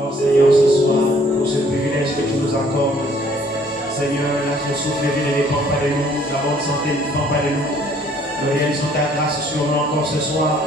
encore, Seigneur, ce soir, pour ce privilège que tu nous accordes. Seigneur, le souffle de vie ne dépend pas de nous, la bonne santé ne dépend pas de nous. Nous réalisons ta grâce sur nous encore ce soir,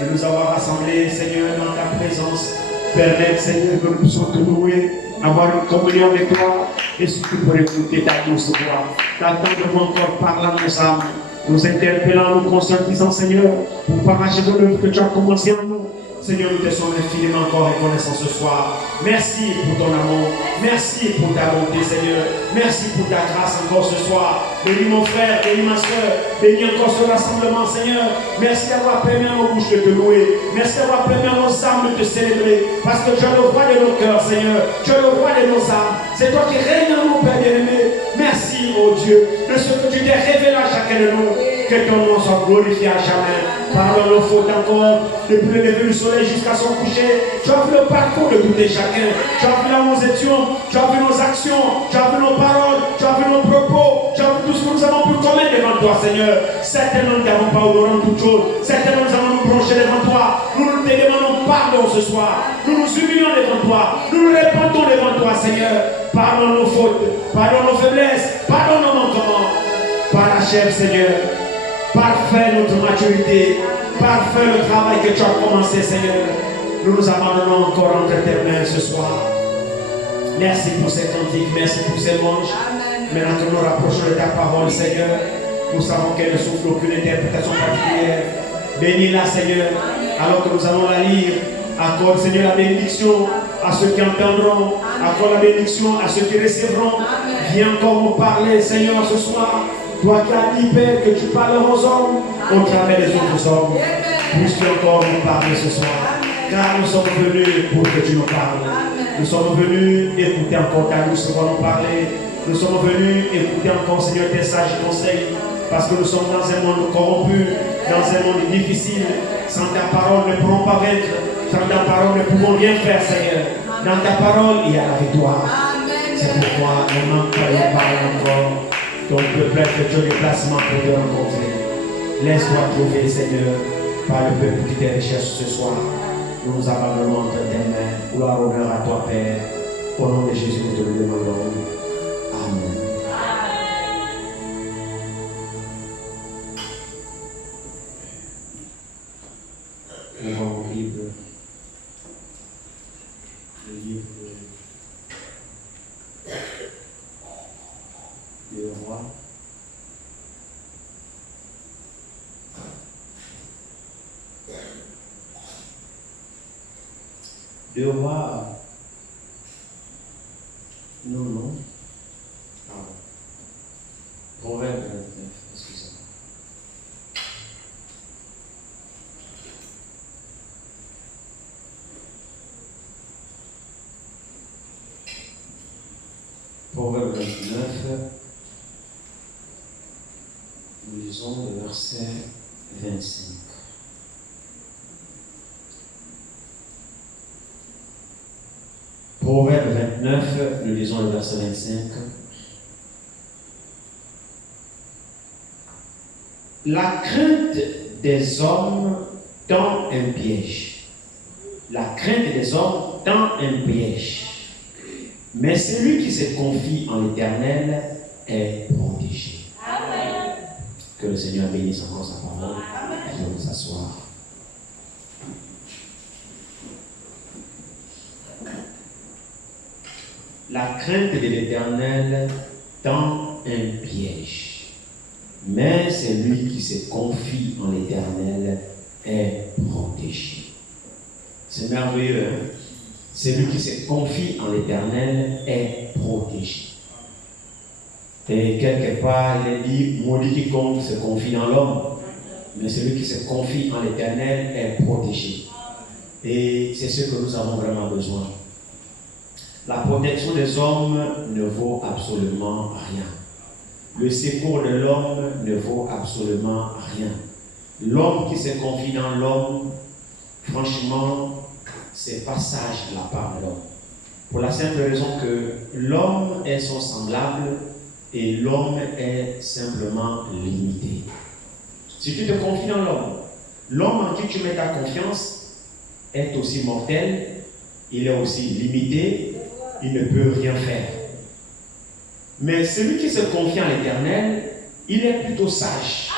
de nous avoir rassemblés, Seigneur, dans ta présence. Permettre, Seigneur, que nous puissions te louer, avoir une communion avec toi, et surtout pour écouter ta douce voix. T'attendons encore parlant nos âmes, nous interpellant, nous conscientisant, Seigneur, pour parachever l'œuvre que tu as commencé en nous. Seigneur, nous te sommes infiniment encore reconnaissants ce soir. Merci pour ton amour. Merci pour ta bonté, Seigneur. Merci pour ta grâce encore ce soir. Bénis mon frère, bénis ma soeur. Bénis encore ce rassemblement, Seigneur. Merci d'avoir permis à nos bouches de te louer. Merci d'avoir permis à nos âmes de te célébrer. Parce que tu es le roi de nos cœurs, Seigneur. Tu es le roi de nos âmes. C'est toi qui règnes en nous, Père bien-aimé. Merci, oh Dieu, de ce que tu t'es révélé à chacun de nous. Que ton nom soit glorifié à jamais. Pardonne nos fautes encore, depuis le lever du soleil jusqu'à son coucher. Tu as vu le parcours de tout et chacun. Tu as vu là où nous étions, tu as vu nos actions, tu as vu nos paroles, tu as vu nos propos, tu as vu tout ce que nous avons pu commettre devant toi, Seigneur. Certainement, nous n'avons pas honoré toutes choses. Certainement, nous avons nous branché devant toi. Nous te demandons pardon ce soir. Nous nous humilions devant toi. Nous nous répandons devant toi, Seigneur. Pardonne nos fautes, pardonne nos faiblesses, pardonne nos manquements. Parachève, Seigneur. Parfait notre maturité, parfait le travail que tu as commencé, Seigneur. Nous nous abandonnons encore entre tes mains ce soir. Merci pour ces cantiques, merci pour ces manches. Maintenant que nous rapprochons de ta parole, Seigneur, nous savons qu'elle ne souffre aucune interprétation particulière. Bénis-la, Seigneur, alors que nous allons la lire. Accorde, Seigneur, la bénédiction à ceux qui entendront. Accorde la bénédiction à ceux qui recevront. Viens encore nous parler, Seigneur, ce soir. Toi qui as dit, Père, que tu parles aux hommes au travers des autres hommes. Puisses-tu encore nous parler ce soir. Car nous sommes venus pour que tu nous parles. Nous sommes venus écouter encore ta douce voix nous parler. Nous sommes venus écouter encore, Seigneur, tes sages conseils. Parce que nous sommes dans un monde corrompu, dans un monde difficile. Sans ta parole, nous ne pourrons pas vaincre. Sans ta parole, nous ne pouvons rien faire, Seigneur. Dans ta parole, il y a la victoire. C'est pourquoi nous n'en croyons pas encore. Ton peuple effectue le déplacement pour te rencontrer. Laisse-toi trouver, Seigneur, par le peuple qui te recherche ce soir. Nous nous abandonnons entre tes mains. Gloire, honneur à toi, Père. Au nom de Jésus, nous te le demandons. Amen. On va au livre. Le livre de roi. Deux rois. Non. Pardon. Proverbe 29, excusez-moi. Proverbe 29. Nous lisons le verset 25. Proverbe 29, nous lisons le verset 25. La crainte des hommes tend un piège. La crainte des hommes tend un piège. Mais celui qui se confie en l'Éternel est protégé. Amen. Que le Seigneur bénisse encore sa parole. Nous allons nous asseoir. La crainte de l'Éternel tend un piège. Mais celui qui se confie en l'Éternel est protégé. C'est merveilleux, hein? Celui qui se confie en l'Éternel est protégé. Et quelque part, il est dit, maudit quiconque se confie dans l'homme. Mais celui qui se confie en l'Éternel est protégé. Et c'est ce que nous avons vraiment besoin. La protection des hommes ne vaut absolument rien. Le secours de l'homme ne vaut absolument rien. L'homme qui se confie dans l'homme, franchement, c'est passage de la part de l'homme. Pour la simple raison que l'homme est son semblable et l'homme est simplement limité. Si tu te confies dans l'homme, l'homme en qui tu mets ta confiance est aussi mortel il est aussi limité, il ne peut rien faire. Mais celui qui se confie en l'Éternel, il est plutôt sage.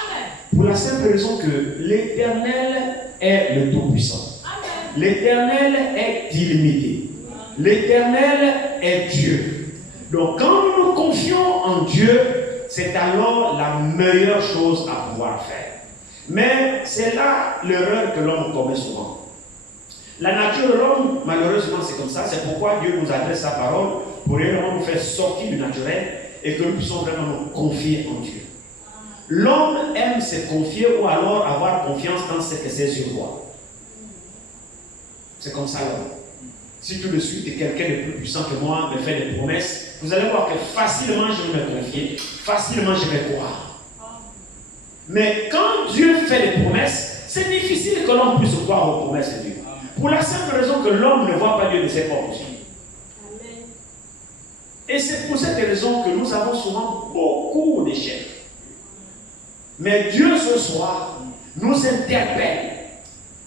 Pour la simple raison que l'Éternel est le Tout-Puissant. L'Éternel est illimité. L'Éternel est Dieu. Donc quand nous nous confions en Dieu, c'est alors la meilleure chose à pouvoir faire. Mais c'est là l'erreur que l'homme commet souvent. La nature de l'homme, malheureusement, c'est comme ça. C'est pourquoi Dieu nous adresse sa parole pour réellement nous faire sortir du naturel et que nous puissions vraiment nous confier en Dieu. L'homme aime se confier ou alors avoir confiance dans ce que ses yeux voient. C'est comme ça l'homme. Si tout de suite quelqu'un de plus puissant que moi me fait des promesses, vous allez voir que facilement je vais me confier, facilement je vais croire. Mais quand Dieu fait des promesses, c'est difficile que l'homme puisse croire aux promesses de Dieu. Pour la simple raison que l'homme ne voit pas Dieu de ses propres yeux. Et c'est pour cette raison que nous avons souvent beaucoup d'échecs. Mais Dieu ce soir nous interpelle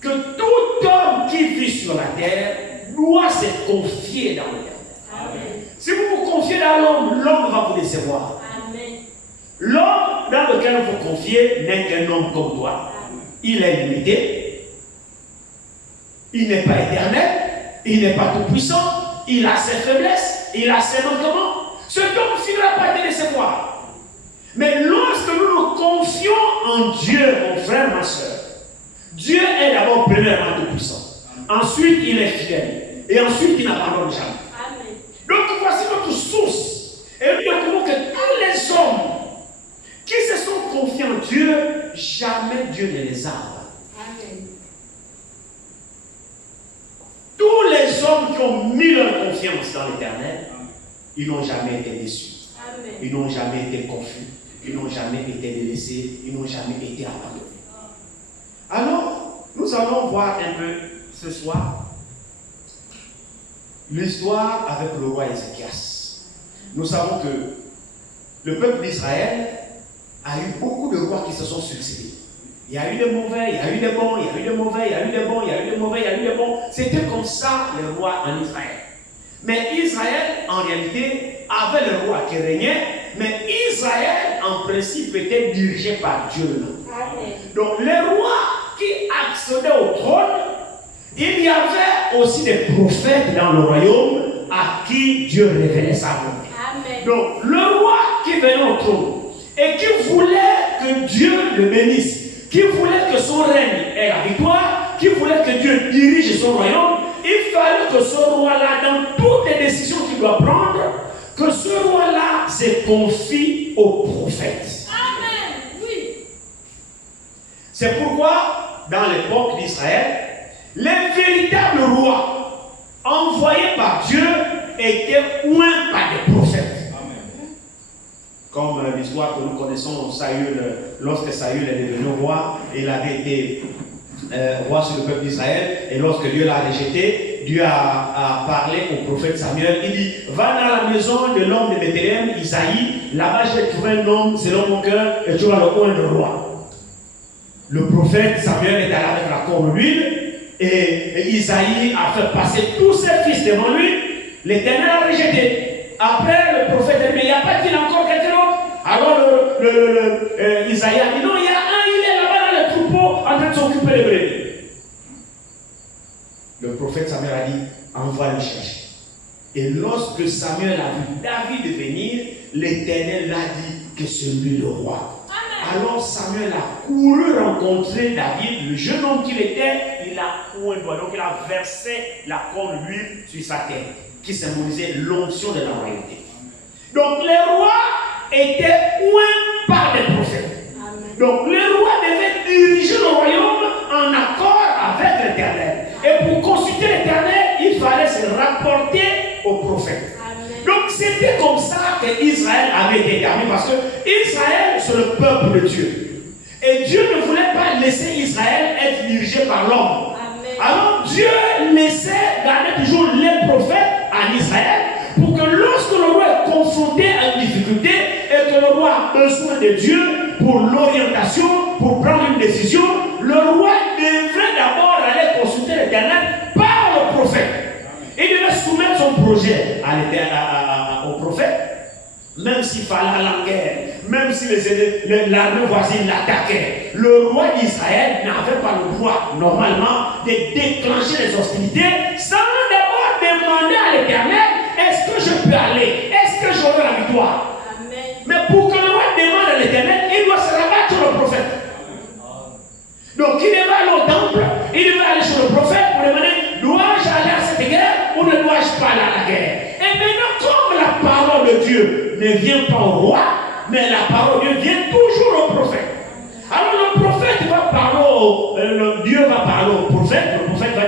que tout homme qui vit sur la terre doit se confier dans l'Éternel. Si vous vous confiez dans l'homme, l'homme va vous décevoir. L'homme dans lequel vous confiez n'est qu'un homme comme toi. Il est limité. Il n'est pas éternel. Il n'est pas tout puissant. Il a ses faiblesses. Il a ses manquements. Cet homme finira par te décevoir. Mais lorsque nous nous confions en Dieu, mon frère, ma soeur, Dieu est d'abord premièrement tout puissant. Ensuite, il est fidèle. Et ensuite, il n'abandonne jamais. Amen. Donc, voici notre source. Et nous découvrons que tous les hommes qui se sont confiés en Dieu, jamais Dieu ne les a abandonnés. Tous les hommes qui ont mis leur confiance dans l'Éternel, ils n'ont jamais été déçus. Amen. Ils n'ont jamais été confus. Ils n'ont jamais été délaissés. Ils n'ont jamais été abandonnés. Alors, nous allons voir un peu ce soir l'histoire avec le roi Ézéchias. Nous savons que le peuple d'Israël a eu beaucoup de rois qui se sont succédés. Il y a eu des mauvais, il y a eu des bons, il y a eu des mauvais, il y a eu des bons, il y a eu des mauvais, il y a eu des bons. C'était comme ça les rois en Israël. Mais Israël, en réalité, avait le roi qui régnait, mais Israël, en principe, était dirigé par Dieu même. Donc, les rois qui accédaient au trône, il y avait aussi des prophètes dans le royaume à qui Dieu révélait sa volonté. Donc, le roi qui venait au trône et qui voulait que Dieu le bénisse, qui voulait que son règne ait la victoire, qui voulait que Dieu dirige son royaume, il fallait que ce roi-là, dans toutes les décisions qu'il doit prendre, que ce roi-là se confie aux prophètes. Amen. Oui. C'est pourquoi, dans l'époque d'Israël, les véritables rois envoyés par Dieu étaient oints par des prophètes. Amen. Comme l'histoire que nous connaissons, Saül, lorsque Saül est devenu roi, il avait été roi sur le peuple d'Israël, et lorsque Dieu l'a rejeté, Dieu a parlé au prophète Samuel. Il dit: va dans la maison de l'homme de Bethléem, Isaïe, là-bas j'ai trouvé un homme selon mon cœur, et tu vas le oindre roi. Le prophète Samuel est allé avec la corne d'huile, et Isaïe a fait passer tous ses fils devant lui. L'Éternel a rejeté. Après, le prophète a dit: mais il n'y a pas qu'il encore quelqu'un d'autre? Alors Isaïe a dit: non, il y a un, il est là-bas dans les troupeaux en train de s'occuper des brebis. Le prophète Samuel a dit: envoie le chercher. Et lorsque Samuel a vu David venir, l'Éternel l'a dit que c'est lui le roi. Alors Samuel a couru rencontrer David, le jeune homme qu'il était, il a oint le doigt. Donc il a versé la corne d'huile sur sa tête, qui symbolisait l'onction de la royauté. Donc les rois étaient oints par des prophètes. Donc les rois devaient diriger le royaume en accord avec l'Éternel. Et pour consulter l'Éternel, il fallait se rapporter aux prophètes. Donc c'était comme ça que Israël avait été établi, parce que Israël, c'est le peuple de Dieu. Et Dieu ne voulait pas laisser Israël être dirigé par l'homme. Alors Dieu laissait garder toujours les prophètes en Israël, pour que lorsque le roi est confronté à une difficulté et que le roi a besoin de Dieu pour l'orientation, pour prendre une décision, le roi devrait d'abord aller consulter l'Éternel par le prophète. son projet au prophète, même s'il fallait aller en guerre, même si l'armée voisine l'attaquait, le roi d'Israël n'avait pas le droit, normalement, de déclencher les hostilités sans d'abord demander à l'Éternel, est-ce que je peux aller? Est-ce que j'aurai la victoire? Amen. Mais pour que le roi demande à l'Éternel, il doit se rabattre sur le prophète. Donc il va aller au temple, il va aller sur le prophète pour demander, dois-je aller à cette guerre ou ne dois-je pas aller à la guerre? Et maintenant, comme la parole de Dieu ne vient pas au roi, mais la parole de Dieu vient toujours au prophète. Alors le prophète va parler Dieu va parler au prophète, le prophète va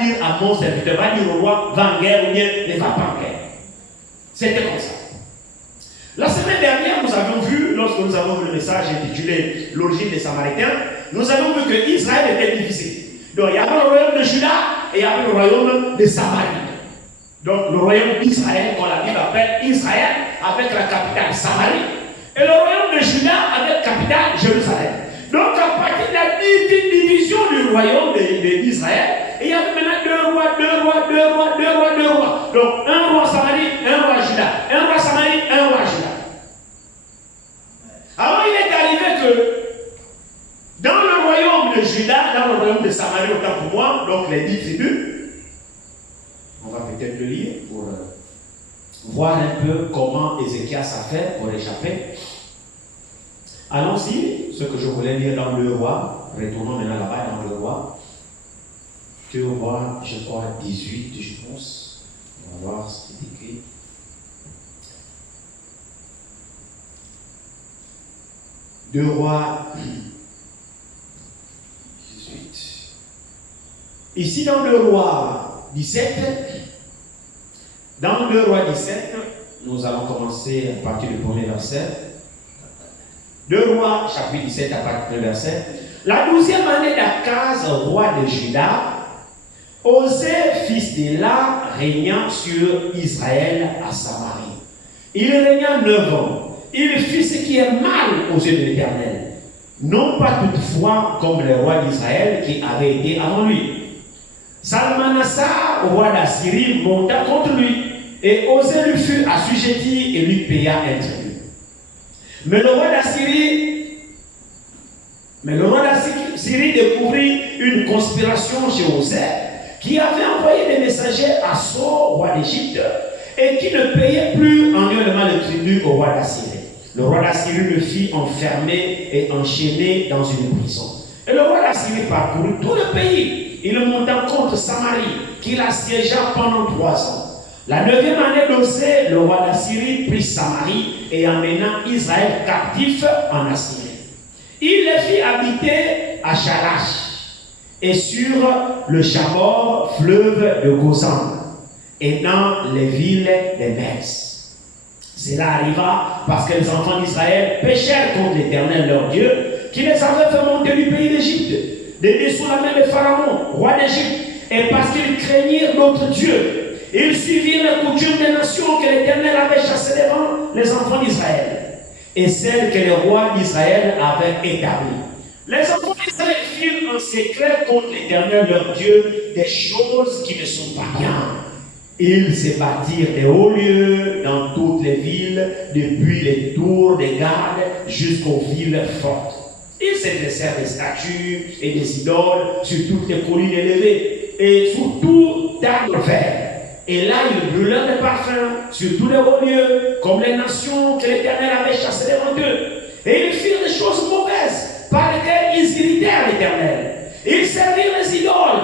dire à mon serviteur, va dire au roi, va en guerre ou bien ne va pas en guerre. C'était comme ça. La semaine dernière, nous avons vu, lorsque nous avons vu le message intitulé L'origine des Samaritains, nous avons vu que Israël était divisé. Donc il y avait le royaume de Juda et il y avait le royaume de Samarie. Donc le royaume d'Israël, qu'on la Bible appelle Israël, avec la capitale Samarie, et le royaume de Juda avec la capitale Jérusalem. Donc à partir de la division du royaume d'Israël, il y avait maintenant deux rois. Donc un roi Samarie, un roi Juda, un roi Samarie, un roi Juda. Alors il est arrivé que dans le royaume de Juda, dans le royaume de Samarie, autant pour moi, donc les 10 tribus, on va peut-être le lire pour voir un peu comment Ézéchias a fait pour échapper. Allons-y, ce que je voulais lire dans le roi, retournons maintenant là-bas dans le roi. 2 rois, je crois 18, je pense. On va voir ce qui est écrit. Deux rois 18. Ici dans le roi 17, dans le roi 17, nous allons commencer à partir du premier verset. 2 rois, chapitre 17, à partir du verset. La 12e année d'Akaz, roi de Juda, Osée, fils d'Éla, régna sur Israël à Samarie. Il régna 9 ans. Il fit ce qui est mal aux yeux de l'Éternel. Non pas toutefois comme les rois d'Israël qui avaient été avant lui. Salmanassar, roi d'Assyrie, monta contre lui, et Osée lui fut assujetti et lui paya un tribut. Mais le roi d'Assyrie découvrit une conspiration chez Osée, qui avait envoyé des messagers à So, roi d'Égypte, et qui ne payait plus annuellement le tribut au roi d'Assyrie. Le roi d'Assyrie le fit enfermer et enchaîner dans une prison. Et le roi d'Assyrie parcourut tout le pays. Il monta contre Samarie, qu'il assiégea pendant 3 ans. La 9e année d'Osée, le roi d'Assyrie prit Samarie et emmena Israël captif en Assyrie. Il les fit habiter à Shalash et sur le Chabor, fleuve de Gozan, et dans les villes des Mers. Cela arriva parce que les enfants d'Israël péchèrent contre l'Éternel leur Dieu, qui les avait fait monter du pays d'Égypte, de sous la main de Pharaon, roi d'Égypte, et parce qu'ils craignirent notre Dieu. Ils suivirent les coutumes des nations que l'Éternel avait chassées devant les enfants d'Israël, et celles que les rois d'Israël avaient établies. Les enfants d'Israël firent en secret contre l'Éternel leur Dieu des choses qui ne sont pas bien. Ils se bâtirent des hauts lieux dans toutes les villes, depuis les tours des gardes jusqu'aux villes fortes. Ils se dressèrent des statues et des idoles sur toutes les collines élevées et sur tout arbre vert. Et là, ils brûlèrent des parfums sur tous les hauts lieux, comme les nations que l'Éternel avait chassées devant eux. Et ils firent des choses mauvaises par lesquelles ils irritèrent l'Éternel. Ils servirent les idoles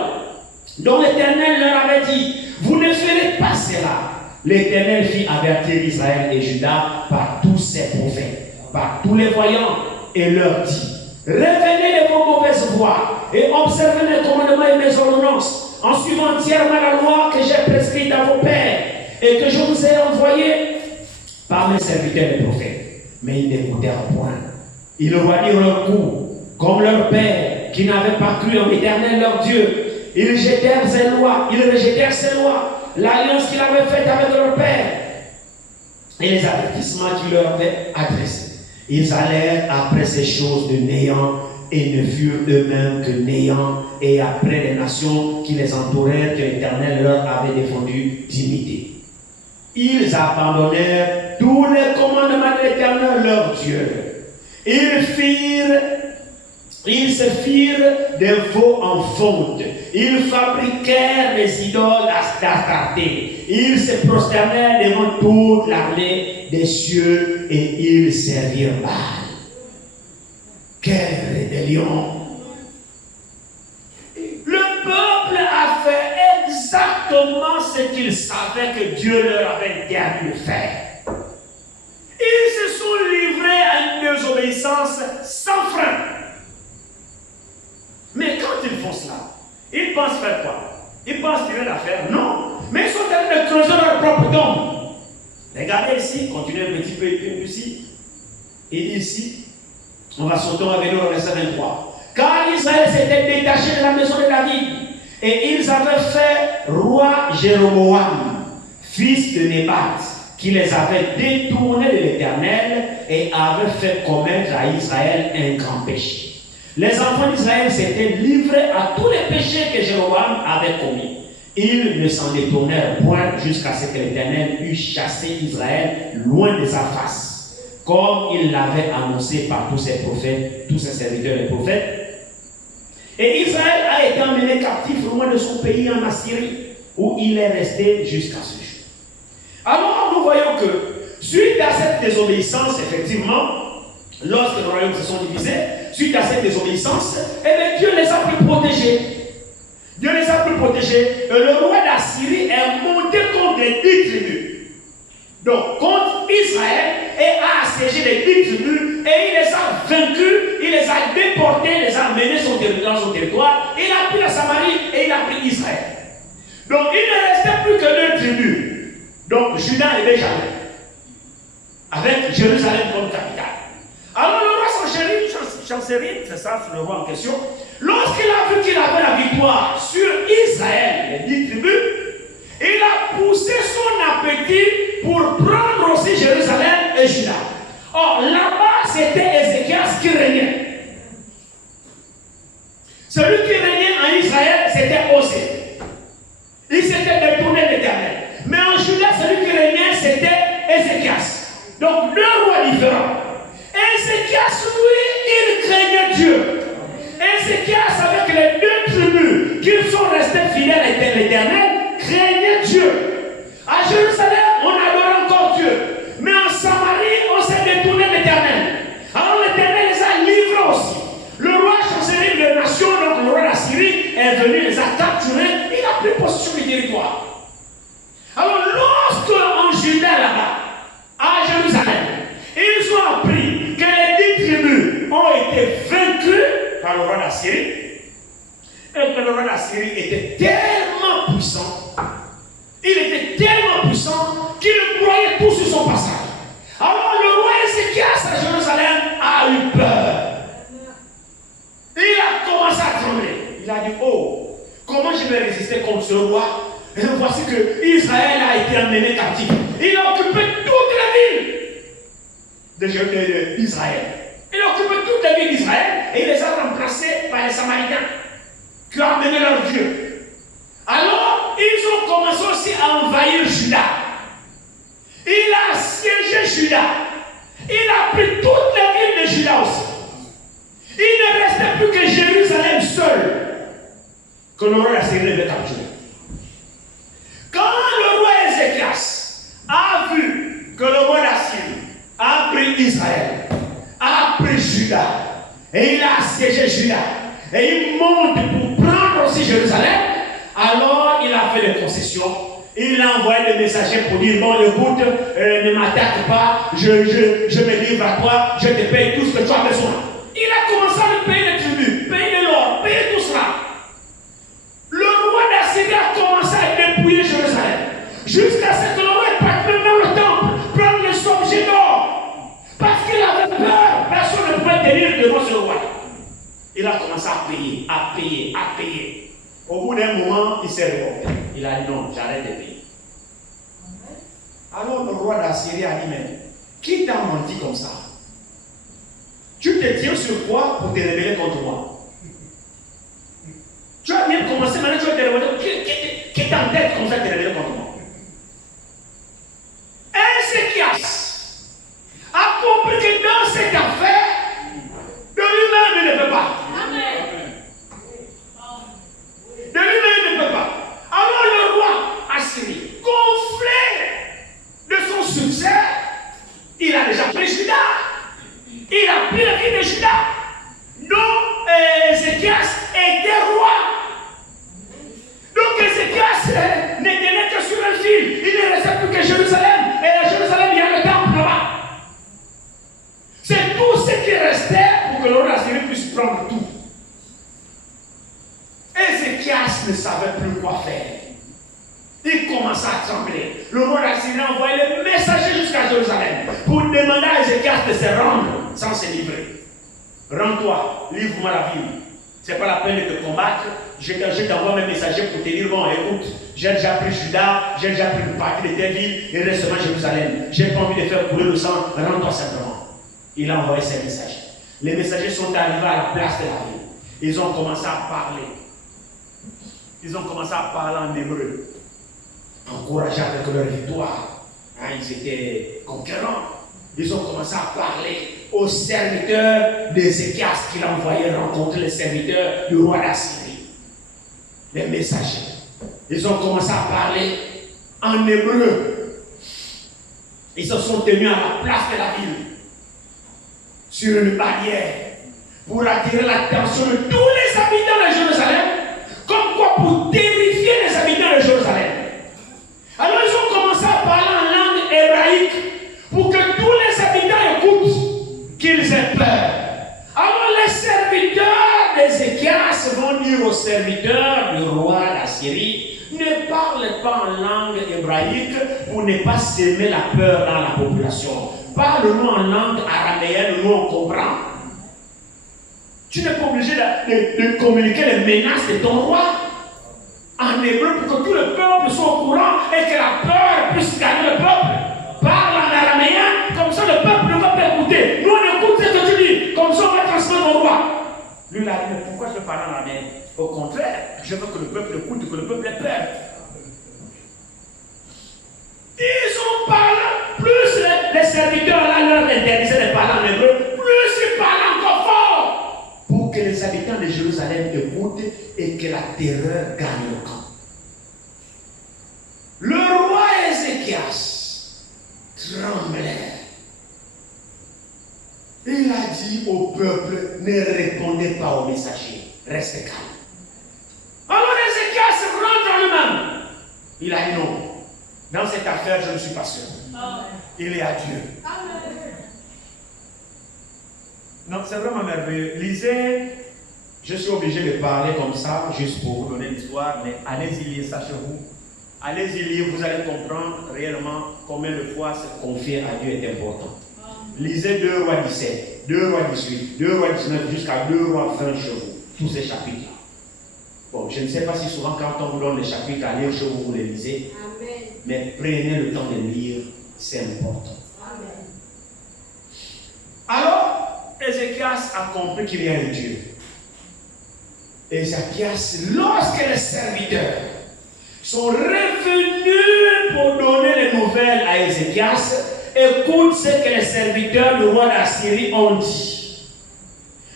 dont l'Éternel leur avait dit, vous ne ferez pas cela. L'Éternel fit avertir Israël et Juda par tous ses prophètes, par tous les voyants, et leur dit, revenez de vos mauvaises voies et observez mes commandements et mes ordonnances, en suivant entièrement la loi que j'ai prescrite à vos pères et que je vous ai envoyée par mes serviteurs les prophètes. Mais ils n'écoutèrent point. Ils roidirent leur cou, comme leur père, qui n'avait pas cru en l'Éternel leur Dieu. Ils rejetèrent ses lois, l'alliance qu'il avait faite avec leur père, et les avertissements qu'il leur avait adressés. Ils allèrent après ces choses de néant et ne furent eux-mêmes que néants, et après les nations qui les entourèrent, que l'Éternel leur avait défendu d'imiter. Ils abandonnèrent tous les commandements de l'Éternel leur Dieu. Ils se firent des veaux en fonte. Ils fabriquèrent des idoles d'Astarté. Ils se prosternèrent devant toute l'armée des cieux et ils servirent Baal. Quelle rébellion! Le peuple a fait exactement ce qu'il savait que Dieu leur avait interdit de faire. Ils se sont livrés à une désobéissance sans frein. Mais quand ils font cela, ils pensent faire quoi? Ils pensent tirer l'affaire? Non. Mais ils sont en train de creuser leur propre tombe. Regardez ici, continuez un petit peu ici. Et ici, on va sauter avec nous au verset 23. Car Israël s'était détaché de la maison de David, et ils avaient fait roi Jéroboam, fils de Nébat, qui les avait détournés de l'Éternel et avait fait commettre à Israël un grand péché. Les enfants d'Israël s'étaient livrés à tous les péchés que Jéroboam avait commis. Ils ne s'en détournèrent point jusqu'à ce que l'Éternel eût chassé Israël loin de sa face, comme il l'avait annoncé par tous ses prophètes, tous ses serviteurs et prophètes. Et Israël a été emmené captif loin de son pays en Assyrie, où il est resté jusqu'à ce jour. Alors nous voyons que, suite à cette désobéissance, effectivement, lorsque les royaumes se sont divisés, suite à cette désobéissance, eh bien, Dieu les a plus protégés. Dieu les a plus protégés. Et le roi d'Assyrie est monté contre les 10 tribus. Donc, contre Israël, et a assiégé les 10 tribus, et il les a vaincus, il les a déportés, il les a menés dans son territoire. Il a pris la Samarie et il a pris Israël. Donc, il ne restait plus que 2 tribus. Donc, Juda et Benjamin, avec Jérusalem comme capitale. Alors, le roi Sanchérib, c'est ça, le roi en question, lorsqu'il a vu qu'il avait la victoire sur Israël, les 10 tribus, il a poussé son appétit pour prendre aussi Jérusalem et Juda. Or, là-bas, c'était Ézéchias qui régnait. Celui qui régnait en Israël, c'était Osée. Il s'était détourné de l'Éternel. Mais en Juda, celui qui régnait, c'était Ézéchias. Donc, 2 rois différents. Ézéchias, lui, il craignait Dieu. Ézéchias, avec les 2 tribus qui sont restés fidèles à l'Éternel, craignait Dieu. À Jérusalem, on adorait encore Dieu. Mais en Samarie, on s'est détourné de l'Éternel. Alors l'Éternel les a livrés aussi. Le roi Sanchérib de nation, donc le roi d'Assyrie, est venu, les a capturés. Il a pris possession du territoire. Alors lorsque en Juda là-bas, à Jérusalem, ils ont appris que les 10 tribus ont été vaincues par le roi d'Assyrie, et que le roi d'Assyrie était tellement puissant, il était tellement puissant qu'il broyait tout sur son passage. Alors le roi Ézéchias à Jérusalem a eu peur. Il a commencé à trembler. Il a dit, oh, comment je vais résister contre ce roi? Et voici que Israël a été emmené captif. Il a occupé toutes les villes d'Israël. Il a occupé toutes les villes d'Israël et il les a remplacées par les Samaritains qui ont amené leur Dieu. Alors, ils ont commencé aussi à envahir Juda. Il a assiégé Juda. Il a pris toutes les villes de Juda aussi. Il ne restait plus que Jérusalem seul que le roi d'Assyrie avait capturé. Quand le roi Ézéchias a vu que le roi d'Assyrie a pris Israël, a pris Juda, et il a assiégé Juda, et il monte pour prendre aussi Jérusalem, alors il a fait des concessions. Il a envoyé des messagers pour dire, bon, écoute, ne m'attaque pas, je me livre à toi, je te paye tout ce que tu as besoin. Il a commencé à lui payer les tribus, payer de l'or, payer tout cela. Le roi d'Assyrie a commencé à dépouiller Jérusalem, jusqu'à ce que le roi parte même dans le temple, prendre les objets d'or. Parce qu'il avait peur, personne ne pouvait tenir devant ce roi. Il a commencé à payer, à payer, à payer. Au bout d'un moment, il s'est révolté. Il a dit non, j'arrête de payer. Alors le roi d'Assyrie a dit, mais qui t'a menti comme ça? Tu te tiens sur quoi pour te révéler contre moi? Tu as bien commencé, maintenant tu vas te révéler. Qui t'entête comme ça te révéler contre moi? Ézéchias a compris que dans cette affaire, de lui-même il ne peut pas. De lui-même il ne peut pas. Alors le roi Assyrie, gonflé de son succès, il a déjà pris Juda. Il a pris la ville de Juda, dont Ézéchias était roi. Donc Ézéchias ne tenait que sur un fil. Il ne restait plus que Jérusalem. Et à Jérusalem, il y a le temple là-bas. C'est tout ce qui restait pour que le roi d'Assyrie puisse prendre tout. Ézéchias ne savait plus quoi faire. Il commença à trembler. Le roi d'Assyrie a envoyé le messager jusqu'à Jérusalem pour demander à Ézéchias de se rendre sans se livrer. Rends-toi, livre-moi la ville. Ce n'est pas la peine de te combattre. Je t'envoie mes messagers pour te dire, bon, écoute, j'ai déjà pris Juda, j'ai déjà pris une partie de tes villes, il reste seulement Jérusalem. J'ai pas envie de faire couler le sang, rends-toi simplement. Il a envoyé ses messagers. Les messagers sont arrivés à la place de la ville. Ils ont commencé à parler. Ils ont commencé à parler en hébreu, encouragés avec leur victoire. Ils étaient conquérants. Ils ont commencé à parler aux serviteurs d'Ézéchias qu'il a envoyé rencontrer les serviteurs du roi d'Assyrie, les messagers. Ils ont commencé à parler en hébreu. Ils se sont tenus à la place de la ville, sur une barrière, pour attirer l'attention de tous les habitants de Jérusalem, comme quoi pour terrifier les habitants de Jérusalem. Alors ils ont commencé à parler en langue hébraïque pour que tous les habitants écoutent, qu'ils aient peur. Alors les serviteurs d'Ézéchias vont dire aux serviteurs du roi d'Assyrie, ne parlez pas en langue hébraïque pour ne pas s'aimer la peur dans la population. Parle-nous en langue araméenne, nous on comprend. Tu n'es pas obligé de communiquer les menaces de ton roi en hébreu pour que tout le peuple soit au courant et que la peur puisse gagner le peuple. Parle en araméen, comme ça le peuple ne va pas écouter. Nous on écoute ce que tu dis, comme ça on va transmettre au roi. Lui il a dit, mais pourquoi je parle en araméen? Au contraire, je veux que le peuple écoute et que le peuple ait peur. Ils ont parlé, plus les serviteurs là leur interdisaient de parler en hébreu, plus ils parlaient encore fort pour que les habitants de Jérusalem écoutent et que la terreur gagne le camp. Le roi Ézéchias tremblait. Il a dit au peuple, ne répondez pas aux messagers, restez calme. Alors Ézéchias rentre en lui-même. Il a dit non. Dans cette affaire, je ne suis pas sûr. Il est à Dieu. Non, c'est vraiment merveilleux. Lisez, je suis obligé de parler comme ça, juste pour vous donner l'histoire, mais allez-y lire ça chez vous. Allez-y lire, vous allez comprendre réellement combien de fois se confier à Dieu est important. Lisez 2 Rois 17, 2 Rois 18, 2 Rois 19, jusqu'à 2 Rois 20 chez vous. Tous ces chapitres-là. Bon, je ne sais pas si souvent quand on vous donne les chapitres à lire chez vous, vous les lisez. Amen. Mais prenez le temps de lire, c'est important. Amen. Alors, Ézéchias a compris qu'il y a un Dieu. Ézéchias, lorsque les serviteurs sont revenus pour donner les nouvelles à Ézéchias, écoute ce que les serviteurs du roi d'Assyrie ont dit.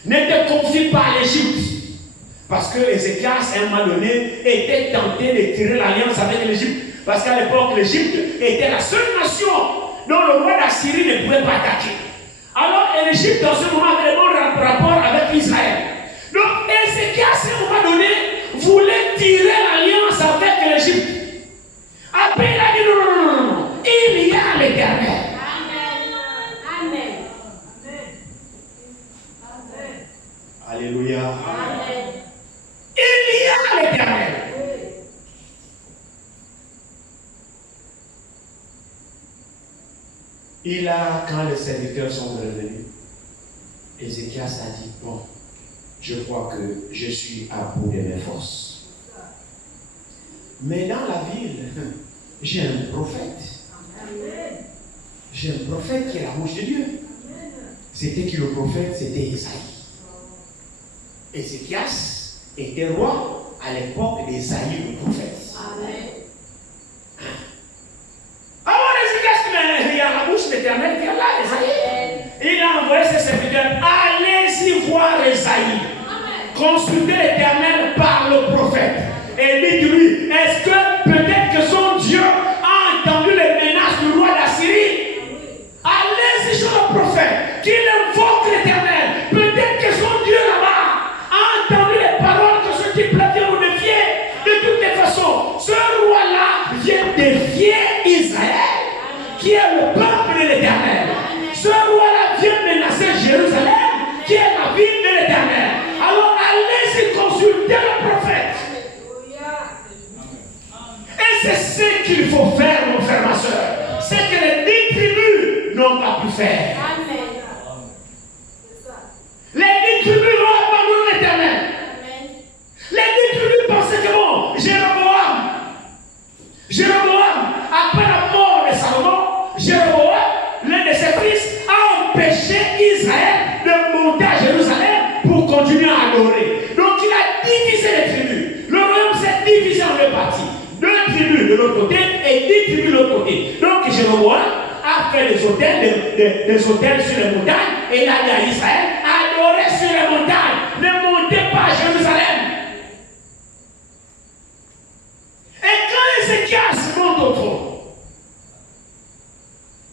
Ne te confie pas à l'Égypte. Parce que Ézéchias, à un moment donné, était tenté de tirer l'alliance avec l'Égypte. Parce qu'à l'époque, l'Égypte était la seule nation dont le roi d'Assyrie ne pouvait pas attaquer. Alors, l'Égypte, dans ce moment, avait de bons rapports avec Israël. Donc, Ézéchias, à un moment donné, voulait tirer l'alliance avec l'Égypte. Après, il a dit non. Il y a l'Éternel. Amen. Alléluia. Amen. Il y a l'Éternel. Et là, quand les serviteurs sont revenus, Ézéchias a dit, bon, je crois que je suis à bout de mes forces. Mais dans la ville, j'ai un prophète. J'ai un prophète qui est la bouche de Dieu. C'était qui le prophète? C'était Isaïe. Ézéchias était roi à l'époque d'Isaïe le prophète. Amen. Alors Ézéchias, il y a la bouche d'Éternel qui est là, Isaïe. Il a envoyé ses serviteurs, allez-y voir Isaïe. Consultez l'Éternel par le prophète. Et dites-lui, est-ce que peut-être que son Dieu a entendu les menaces du roi d'Assyrie? Allez-y chez le prophète, qu'il invoque l'Éternel. Peut-être que son Dieu là-bas a entendu les paroles que ce type-là vient nous défier. De toutes les façons, ce roi-là vient défier Israël, qui est le peuple de l'Éternel. Ce roi-là vient menacer Jérusalem, qui est la ville de l'Éternel. Alors allez-y consulter le prophète. Et c'est ce qu'il faut faire, mon frère, ma soeur. C'est que les 10 tribus n'ont pas pu faire. Amen. Les 10 tribus ont abandonné l'Éternel. Les 10 tribus pensaient que bon, Jéroboam, après la mort de Salomon, Jéroboam, l'un de ses fils, a empêché Israël de monter à Jérusalem pour continuer à adorer. Donc il a divisé les tribus. Le royaume s'est divisé en deux parties. 2 tribus de l'autre côté et 10 tribus de l'autre côté. Donc Jéroboam a fait des hôtels sur les montagnes et il a dit à Israël, adorez sur les montagnes, ne montez pas à Jérusalem. Et quand Ézéchias monte au trône,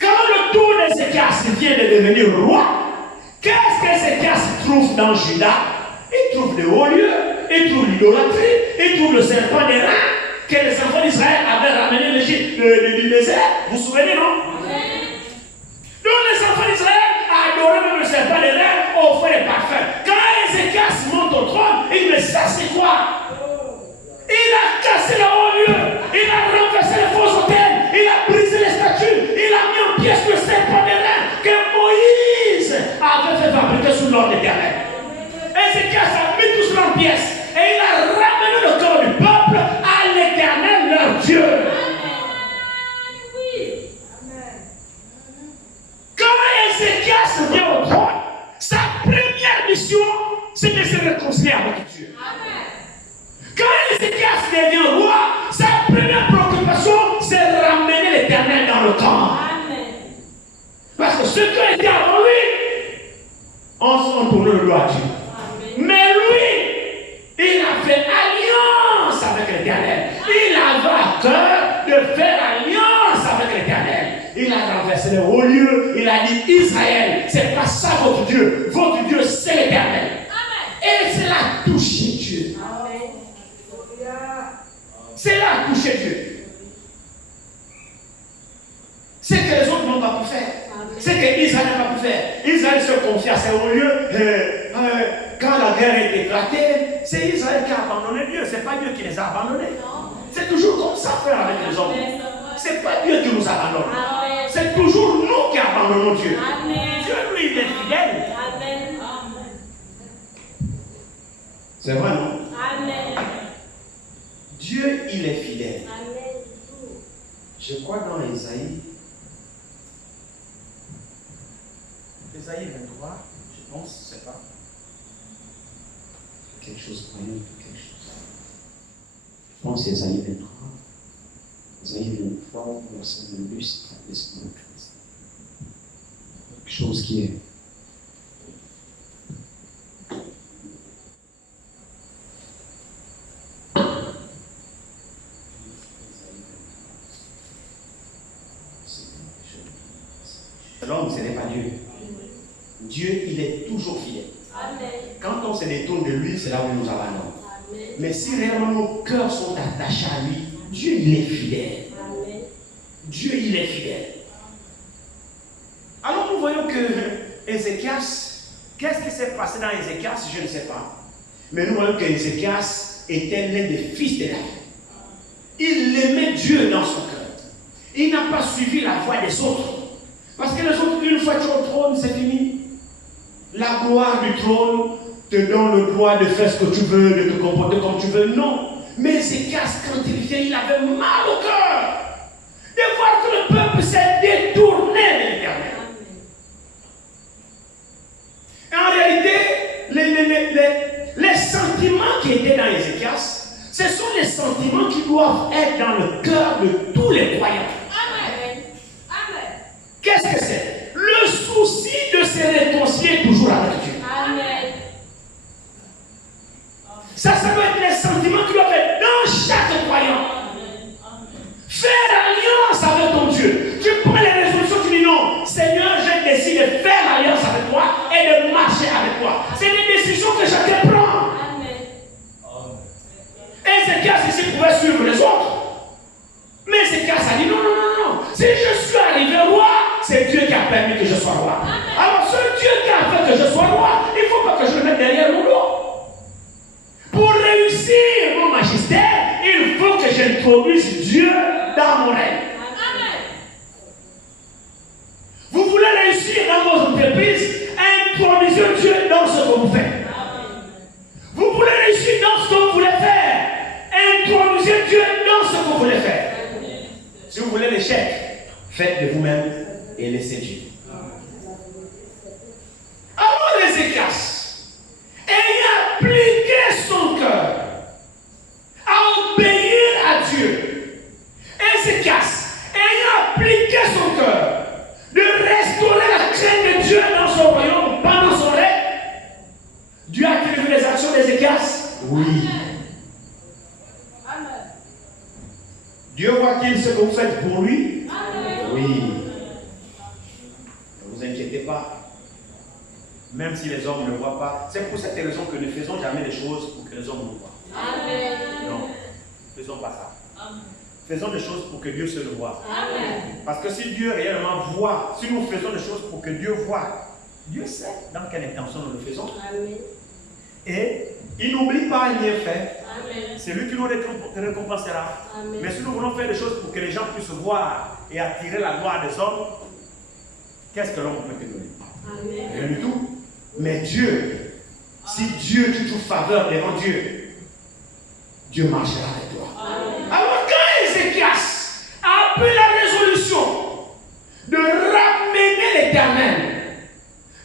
quand le tour d'Ézéchias vient de devenir roi, qu'est-ce qu'Ézéchias trouve dans Juda? Il trouve des hauts lieux, il trouve l'idolâtrie, il trouve le serpent des reins que les enfants d'Israël avaient ramené du désert. Vous vous souvenez, non? Donc les enfants d'Israël adoraient même le serpent des reins, offraient les parfums. Quand Ézéchias monte au trône, il dit, mais ça c'est quoi? Il a cassé le haut lieu, il a renversé les faux hôtels, il a brisé les statues, il a mis en pièces le serpent des reins que Moïse avait fait fabriquer sous l'ordre d'Éternel. Ézéchias a mis tout cela en pièces et il a ramené le corps du peuple à l'Éternel leur Dieu. Quand Ézéchias vient au trône, sa première mission, c'est de se réconcilier avec Dieu. Quand Ézéchias devient roi, sa première préoccupation, c'est de ramener l'Éternel dans le camp. Parce que ceux qui étaient avant lui, on tourne le doigt à Dieu. Mais lui, il a fait alliance avec l'Éternel. Il avait à cœur de faire alliance avec l'Éternel. Il a renversé les hauts lieux. Il a dit, Israël, c'est pas ça votre Dieu. Votre Dieu, c'est l'Éternel. Et cela a touché Dieu. Cela a touché Dieu. C'est que les autres n'ont pas pu faire. C'est que Israël n'a pas pu faire. Israël se confie à ses hauts lieux. Quand la guerre est éclatée, c'est Israël qui a abandonné Dieu. Ce n'est pas Dieu qui les a abandonnés. C'est toujours comme ça, frère, avec les hommes. Ce n'est pas Dieu qui nous abandonne. C'est toujours nous qui abandonnons Dieu. Dieu, lui, il est fidèle. C'est vrai, non? Dieu, il est fidèle. Je crois dans Isaïe 23, je pense, je ne sais pas. Quelque chose, quelque chose. Je pense que c'est Isaïe 23. Isaïe 23, verset 22, c'est quelque chose qui est. L'homme, ce n'est pas Dieu. Dieu, il est toujours fidèle. Amen. Quand on se détourne de lui, c'est là où il nous abandonne. Amen. Mais si réellement nos cœurs sont attachés à lui, Dieu, il est fidèle. Amen. Dieu, il est fidèle. Alors nous voyons que Ézéchias, qu'est-ce qui s'est passé dans Ézéchias? Je ne sais pas. Mais nous voyons que Ézéchias était l'un des fils de David. Il aimait Dieu dans son cœur. Il n'a pas suivi la voie des autres. Parce que les autres, une fois que tu es au trône, c'est fini. La gloire du trône te donne le droit de faire ce que tu veux, de te comporter comme tu veux. Non. Mais Ézéchias, quand il vient, il avait mal au cœur de voir que le peuple s'est détourné de l'Éternel. Faites de vous-même et laissez Dieu. Alors Ézéchias, ayant appliqué son cœur à obéir à Dieu, Ézéchias, ayant appliqué son cœur de restaurer la crainte de Dieu dans son royaume pendant son règne, Dieu a-t-il vu les actions d'Ézéchias? Oui. Dieu voit-il ce que vous faites pour lui? Oui. Ne vous inquiétez pas. Même si les hommes ne voient pas. C'est pour cette raison que ne faisons jamais les choses pour que les hommes nous voient. Amen. Non. Ne faisons pas ça. Faisons des choses pour que Dieu se le voie. Amen. Parce que si Dieu réellement voit, si nous faisons des choses pour que Dieu voie, Dieu sait dans quelle intention nous le faisons. Amen. Et il n'oublie pas un bien fait. Amen. C'est lui qui nous récompensera. Amen. Mais si nous voulons faire des choses pour que les gens puissent voir et attirer la gloire des hommes, qu'est-ce que l'homme peut te donner? Amen. Rien du tout. Mais Dieu, si Dieu, tu trouves faveur devant Dieu, Dieu marchera avec toi. Amen. Alors quand Ézéchias a pris la résolution de ramener l'Éternel,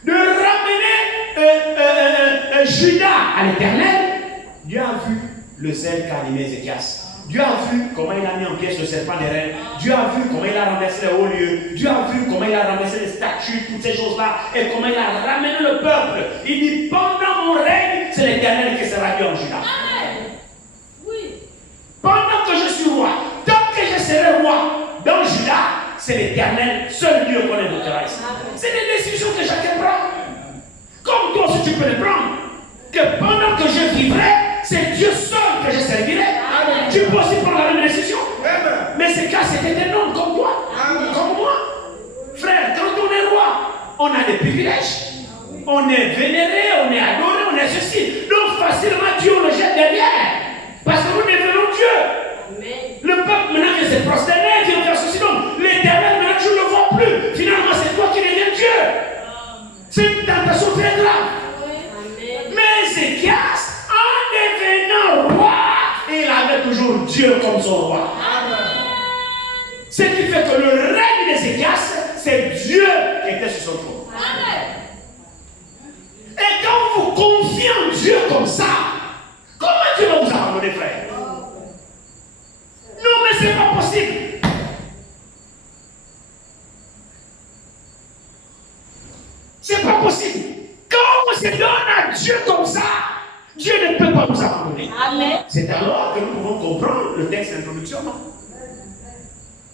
de ramener Juda À l'Éternel, Dieu a vu le zèle qu'a animé Ézéchias. Dieu a vu comment il a mis en pièces le serpent des reines. Dieu a vu comment il a renversé les hauts lieux. Dieu a vu comment il a renversé les statues, toutes ces choses-là. Et comment il a ramené le peuple. Il dit, pendant mon règne, c'est l'Éternel qui sera Dieu en Juda. Amen. Oui. Pendant que je suis roi, tant que je serai roi dans Juda, c'est l'Éternel, seul Dieu qu'on évoquera ici. C'est des décisions que chacun prend. Comme toi aussi tu peux les prendre. Que pendant que je vivrai, c'est Dieu seul que je servirai. Amen. Tu peux aussi prendre la même décision. Amen. Mais c'est car c'était un homme comme toi, comme moi. Frère, quand on est roi, on a des privilèges. On est vénéré, on est adoré, on est ceci. Donc facilement Dieu on le jette derrière. Parce que nous devenons Dieu. Amen. Le peuple maintenant vient se prosterner, vient faire ceci. Donc l'Éternel maintenant tu ne le vois plus. Finalement c'est toi qui deviens Dieu. C'est une tentation très grave. Amen. Mais Ézéchias, en devenant roi, il avait toujours Dieu comme son roi. Ce qui fait que le règne d'Ézéchias, c'est Dieu qui était sur son trône. Amen. Et quand vous confiez en Dieu comme ça, comment Dieu va vous abandonner, frère? Non, mais c'est pas possible. C'est pas possible. Quand on se donne à Dieu comme ça, Dieu ne peut pas nous abandonner. Amen. C'est alors que nous pouvons comprendre le texte d'introduction.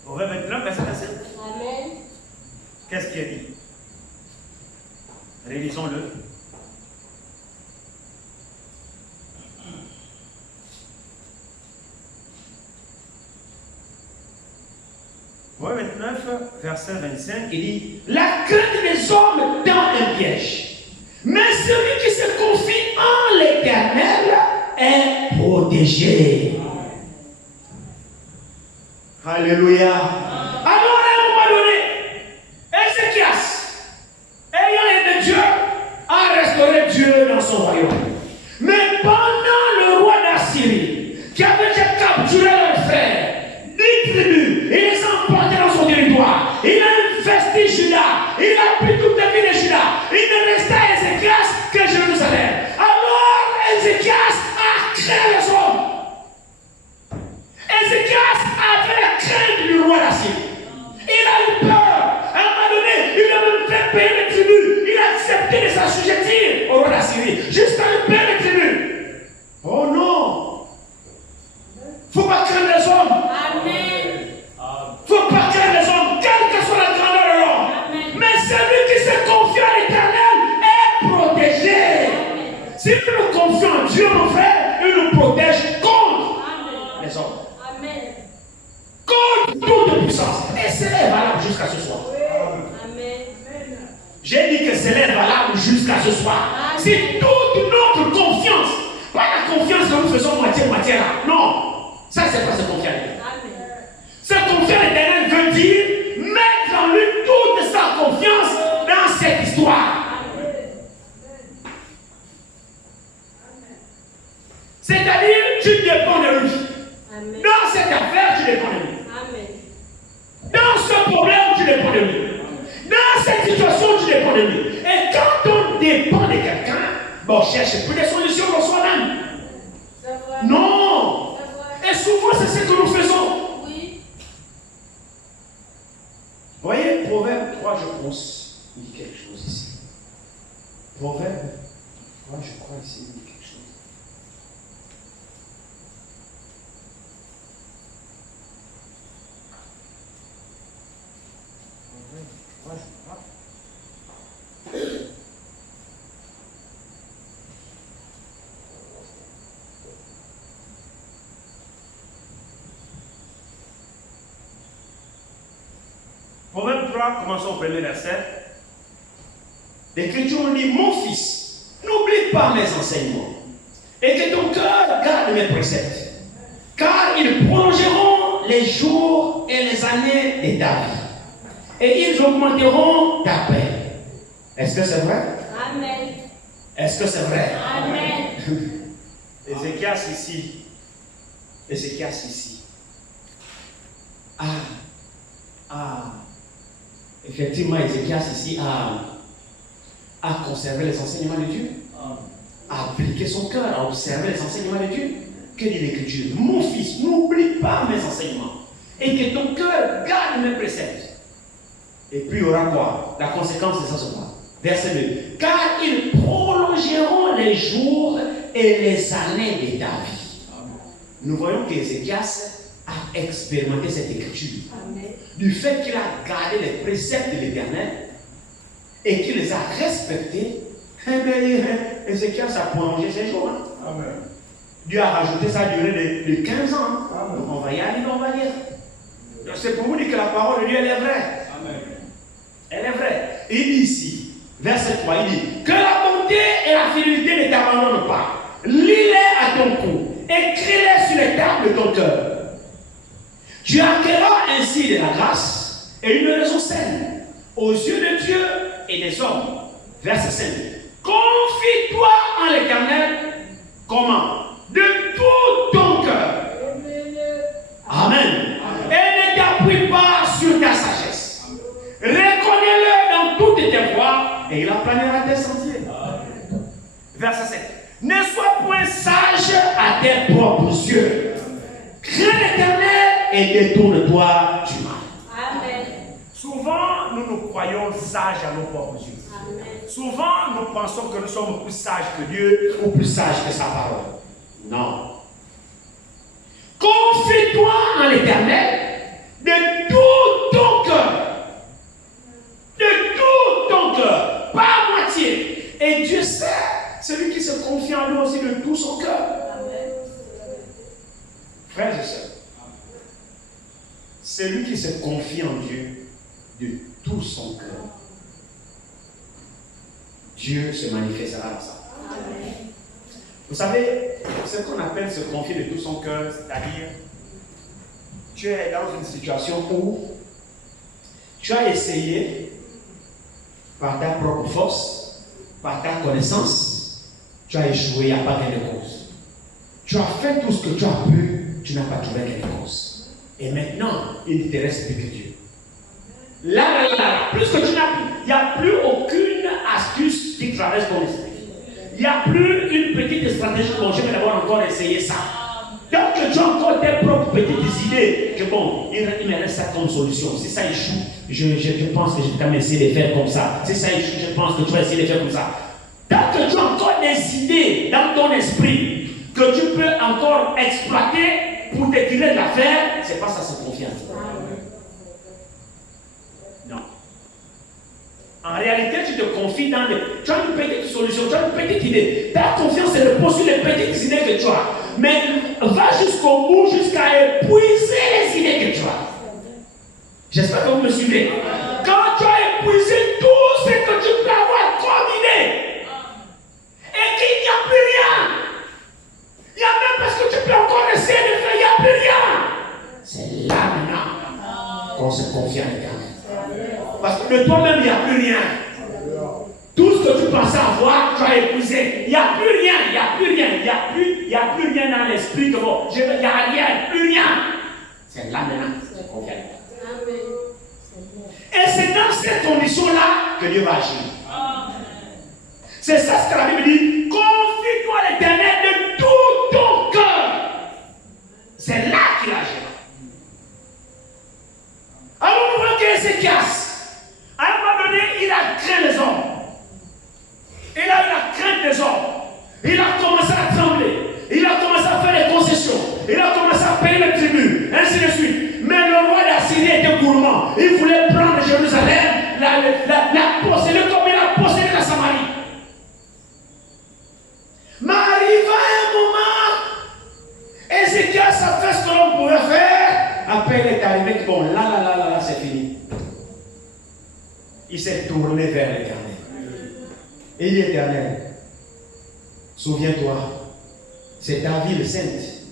Proverbe 29, verset 27. Amen. Qu'est-ce qui est dit? Rélisons-le. Proverbe 29, verset 25, il dit: La crainte des hommes tend un piège, mais celui qui se confie en l'Éternel est protégé. Alléluia. Alors à un moment donné, Ézéchias, ayant aimé Dieu, a restauré Dieu dans son royaume. Mais pendant le roi d'Assyrie, qui avait déjà capturé leurs frères, 10 tribus, il les a emportés dans son territoire. Il a investi Juda, il a pris toute la ville de Juda. Il ne restait à Ézéchias que Jérusalem. Alors Ézéchias a créé les hommes. Ézéchias avait la crainte du roi d'Assyrie. Il a eu peur. À un moment donné, il a même fait payer les tribus. Il a accepté de s'assujettir au roi d'Assyrie jusqu'à lui payer les tribus. Oh non! Faut pas craindre les hommes. Amen. Faut pas craindre les hommes, quelle que soit la grandeur de l'homme. Amen. Mais celui qui se confie à l'Éternel est protégé. Amen. Si nous nous confions en Dieu, mon frère, il nous protège contre Amen. les hommes. Amen. Contre toute puissance. Et cela est valable jusqu'à ce soir. Amen. J'ai dit que cela est valable jusqu'à ce soir. C'est toute notre confiance. Pas la confiance que nous faisons moitié-moitié là. Non. Ça, c'est pas se confier à l'Éternel. Amen. Se confier à l'Éternel veut dire mettre en lui toute sa confiance dans cette histoire. C'est-à-dire, tu dépends de lui. Amen. Dans cette affaire, tu dépends de lui. Amen. Dans ce problème, dépend de lui. Et quand on dépend de quelqu'un, bon, on cherche plus de solutions pour soi-même. Non. Et souvent, c'est ce que nous faisons. Oui. Vous voyez, Proverbe 3, je pense, il dit quelque chose ici. Proverbe 3, je crois ici, il dit quelque chose. Proverbe 3, commençons au premier verset. L'Écriture nous dit, mon fils, n'oublie pas mes enseignements, et que ton cœur garde mes préceptes, car ils prolongeront les jours et les années de ta vie, et ils augmenteront ta paix. Est-ce que c'est vrai? Amen. Est-ce que c'est vrai? Amen. Ézéchias ici. Ézéchias ici. Effectivement, Ézéchias ici a conservé les enseignements de Dieu, a appliqué son cœur, a observé les enseignements de Dieu. Que dit l'Écriture? Mon fils, n'oublie pas mes enseignements et que ton cœur garde mes préceptes. Et puis il y aura quoi? La conséquence de ça, c'est quoi? Verset 2. Car ils prolongeront les jours et les années de ta vie. Nous voyons qu'Ézéchias a expérimenté cette écriture. Amen. Du fait qu'il a gardé les préceptes de l'Éternel et qu'il les a respectés, eh bien, Ézéchias a prolongé ses jours. Hein? Amen. Dieu a rajouté sa durée de 15 ans. Amen. Donc on va y aller, on va lire. Donc c'est pour vous dire que la parole de Dieu, elle est vraie. Amen. Elle est vraie. Il dit ici, verset 3, il dit que la bonté et la fidélité ne t'abandonnent pas. Lis-les à ton cou. Écris-les sur les tables de ton cœur. Tu acquerras ainsi de la grâce et une raison saine aux yeux de Dieu et des hommes. Verset 5. Confie-toi en l'Éternel. Comment? De tout ton cœur. Amen. Et ne t'appuie pas sur ta sagesse. Reconnais-le dans toutes tes voies et il aplanira tes sentiers. Verset 7. Ne sois point sage à tes propres yeux. Crains l'Éternel et détourne-toi du mal. Amen. Souvent, nous croyons sages à nos propres yeux. Amen. Souvent, nous pensons que nous sommes plus sages que Dieu ou plus sages que sa parole. Non. Confie-toi en l'Éternel de tout ton cœur. De tout ton cœur. Pas à moitié. Et Dieu sait, celui qui se confie en lui aussi de tout son cœur. Amen. Frères et sœurs, celui qui se confie en Dieu de tout son cœur, Dieu se manifestera dans ça. Amen. Vous savez, ce qu'on appelle se confier de tout son cœur, c'est-à-dire, tu es dans une situation où tu as essayé, par ta propre force, par ta connaissance, tu as échoué, il n'y a pas gain de cause. Tu as fait tout ce que tu as pu, tu n'as pas trouvé gain de cause. Et maintenant, il ne te reste plus que Dieu. Là, plus que tu n'as plus, il n'y a plus aucune astuce qui traverse ton esprit. Il n'y a plus une petite stratégie. Bon, je vais d'abord encore essayer ça. Tant que tu as encore tes propres petites idées, que bon, il me reste ça comme solution. Si ça échoue, je pense que je vais quand même essayer de faire comme ça. Si ça échoue, je pense que tu vas essayer de faire comme ça. Tant que tu as encore des idées dans ton esprit que tu peux encore exploiter pour te tirer de l'affaire, c'est pas ça, c'est confiance. Non. En réalité, tu te confies dans tu as une petite solution, tu as une petite idée. Ta confiance se repose sur les petites idées que tu as. Mais va jusqu'au bout, jusqu'à épuiser les idées que tu as. J'espère que vous me suivez. Quand tu as épuisé tout ce que tu peux avoir comme idée, et qu'il n'y a plus rien, il y a même parce que tu peux encore essayer de faire, il n'y a plus rien. C'est là maintenant qu'on se confie à l'Éternel. Parce que de toi-même, il n'y a plus rien. Tout ce que tu pensais avoir, tu as épuisé. Il n'y a plus rien, il n'y a plus rien, il n'y a plus rien dans l'esprit que bon, il n'y a rien, plus rien. C'est là maintenant qu'on se confie à l'Éternel. Et c'est dans cette condition-là que Dieu va agir. C'est ça ce que la Bible dit. Confie-toi à l'Éternel de tout ton cœur. C'est là qu'il agira. Alors nous voyons qu'Ézéchias, à un moment donné, il a craint les hommes. Il a eu la crainte des hommes. Il a commencé à trembler. Il a commencé à faire des concessions. Il a commencé à payer le tribut. Ainsi de suite. Mais le roi d'Assyrie était gourmand. Il voulait prendre Jérusalem, la posséder comme il a possédé la Samarie. Mais arriva un moment, Ézéchias a fait ce que l'on pouvait faire. Après, il est arrivé que bon, là, c'est fini. Il s'est tourné vers l'Éternel. Et il dit, Éternel, souviens-toi, c'est ta ville sainte,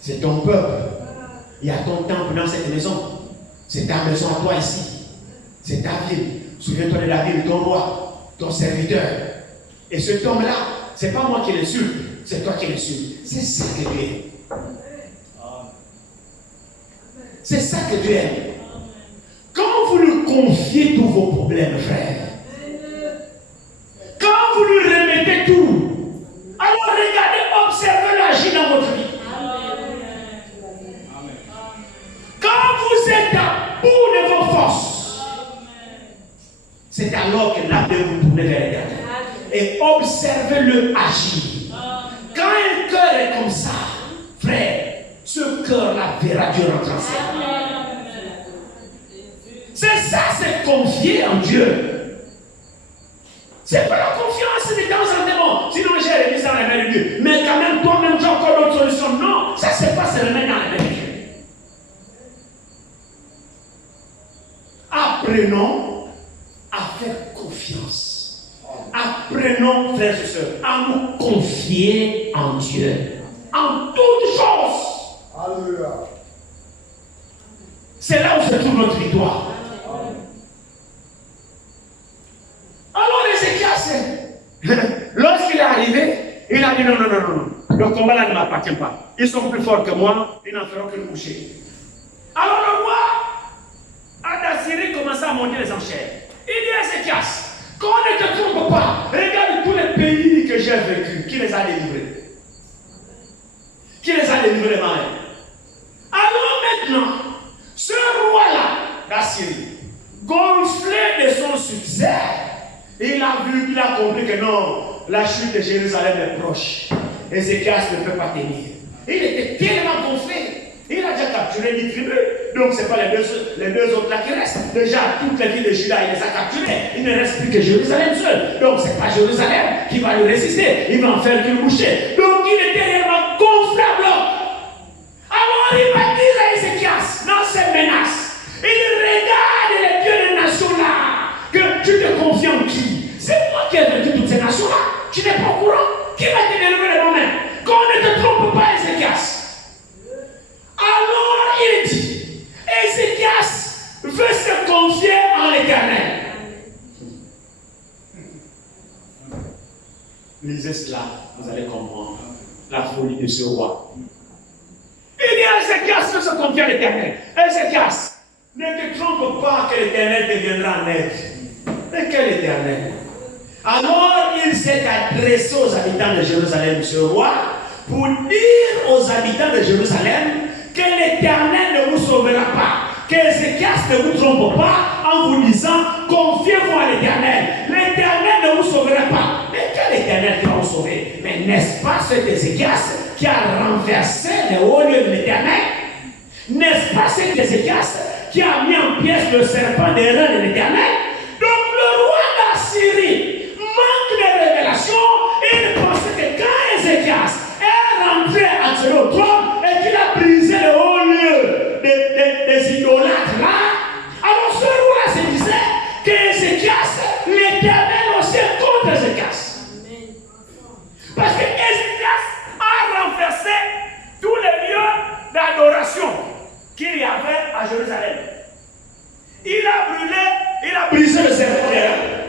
c'est ton peuple. Il y a ton temple dans cette maison. C'est ta maison à toi ici. C'est ta ville. Souviens-toi de la ville de ton roi, ton serviteur. Et ce homme-là, c'est pas moi qui l'insulte, c'est toi qui l'insulte. C'est ça que Dieu aime. C'est ça que Dieu aime. Quand vous lui confiez tous vos problèmes, frère, quand vous lui remettez tout, alors regardez, observez l'agir dans votre vie. Quand vous êtes à bout de vos forces, c'est alors que là, vous tournez vers l'Éternel et observez-le agir. Quand un cœur est comme ça, frère, ce cœur-là verra Dieu rentrer en scène. C'est ça, c'est confier en Dieu. C'est pas la confiance de temps en temps. Sinon, j'ai remis ça dans les mains de Dieu. Mais quand même, toi-même, tu as encore d'autres solutions. Non, ça, c'est pas se remettre dans les mains de Dieu. Apprenons à faire confiance. Apprenons, frères et sœurs, à nous confier en Dieu. En toutes choses. Alléluia. C'est là où se trouve notre victoire. Alors Ézéchias, lorsqu'il est arrivé, il a dit non. Le combat là ne m'appartient pas. Ils sont plus forts que moi, ils n'en feront que le coucher. Alors le roi d'Assyrie commença à monter les enchères. Il dit à Ézéchias, qu'on ne te trompe pas, regarde tous les pays que j'ai vécus, qui les a délivrés. Qui les a délivrés, Marie. Alors maintenant, ce roi-là d'Assyrie, gonflé de son succès, il a vu, il a compris que non, la chute de Jérusalem est proche. Ézéchias ne peut pas tenir. Il était tellement gonflé. Il a déjà capturé 10 tribus. Donc ce n'est pas les deux autres là qui restent. Déjà, toutes les villes de Juda, il les a capturées. Il ne reste plus que Jérusalem seul. Donc ce n'est pas Jérusalem qui va lui résister. Il va en faire qu'une bouchée. Donc il était réellement gonflé à bloc. Alors il va dire à Ézéchias, dans ses menaces, il regarde les dieux des nations là, que tu te confies en qui? C'est moi qui ai vaincu toutes ces nations là. Tu n'es pas au courant? Qui va te délivrer de moi-même? Qu'on ne te trompe pas, Ézéchias. Alors il dit, Ézéchias veut se confier en l'Éternel. Lisez cela, vous allez comprendre la folie de ce roi. Il dit à Ézéchias veut se confier à l'Éternel. Ézéchias, ne te trompe pas que l'Éternel te viendra en aide. Mais quel Éternel? Alors il s'est adressé aux habitants de Jérusalem, ce roi, pour dire aux habitants de Jérusalem que l'Éternel ne vous sauvera pas, qu'Ézéchias ne vous trompe pas en vous disant confiez-vous à l'Éternel. L'Éternel ne vous sauvera pas. Mais quel Éternel qui va vous sauver? Mais n'est-ce pas cet Ézéchias qui a renversé les hauts lieux de l'Éternel? N'est-ce pas cet Ézéchias qui a mis en pièces le serpent des reins de l'Éternel? Donc le roi d'Assyrie manque de révélation et il pensait que quand Ézéchias est rentré à ce trône et qu'il a brisé le haut lieu des idolâtres là, alors ce roi se disait qu'Ézéchias, l'Éternel aussi est contre Ézéchias. Parce que Ézéchias a renversé tous les lieux d'adoration qu'il y avait à Jérusalem. Il a brûlé, il a brisé le serpent des reins.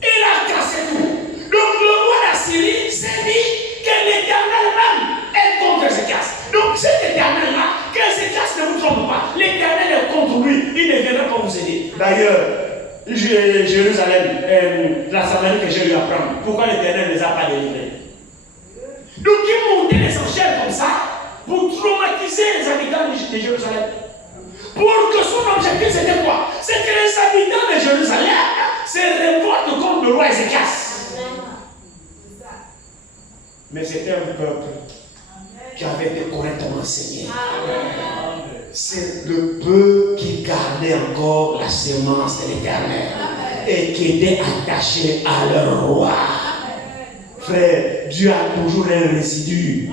Il a cassé tout. Donc le roi d'Assyrie s'est dit que l'Éternel même est contre Ézéchias. Donc cet Éternel-là, que Ézéchias ne vous trompe pas, l'Éternel est contre lui, il ne viendra pas vous aider. D'ailleurs, Jérusalem, la Samarie que j'ai eu à prendre. Pourquoi l'Éternel ne les a pas délivrés? Donc ils montaient les enchères comme ça pour traumatiser les habitants de Jérusalem. Pour que son objectif c'était quoi? C'est que les habitants de Jérusalem se révoltent contre le roi Ézéchias. Mais c'était un peuple qui avait été correctement enseigné. C'est le peuple qui gardait encore la sémence de l'Éternel et qui était attaché à leur roi. Frère, Dieu a toujours un résidu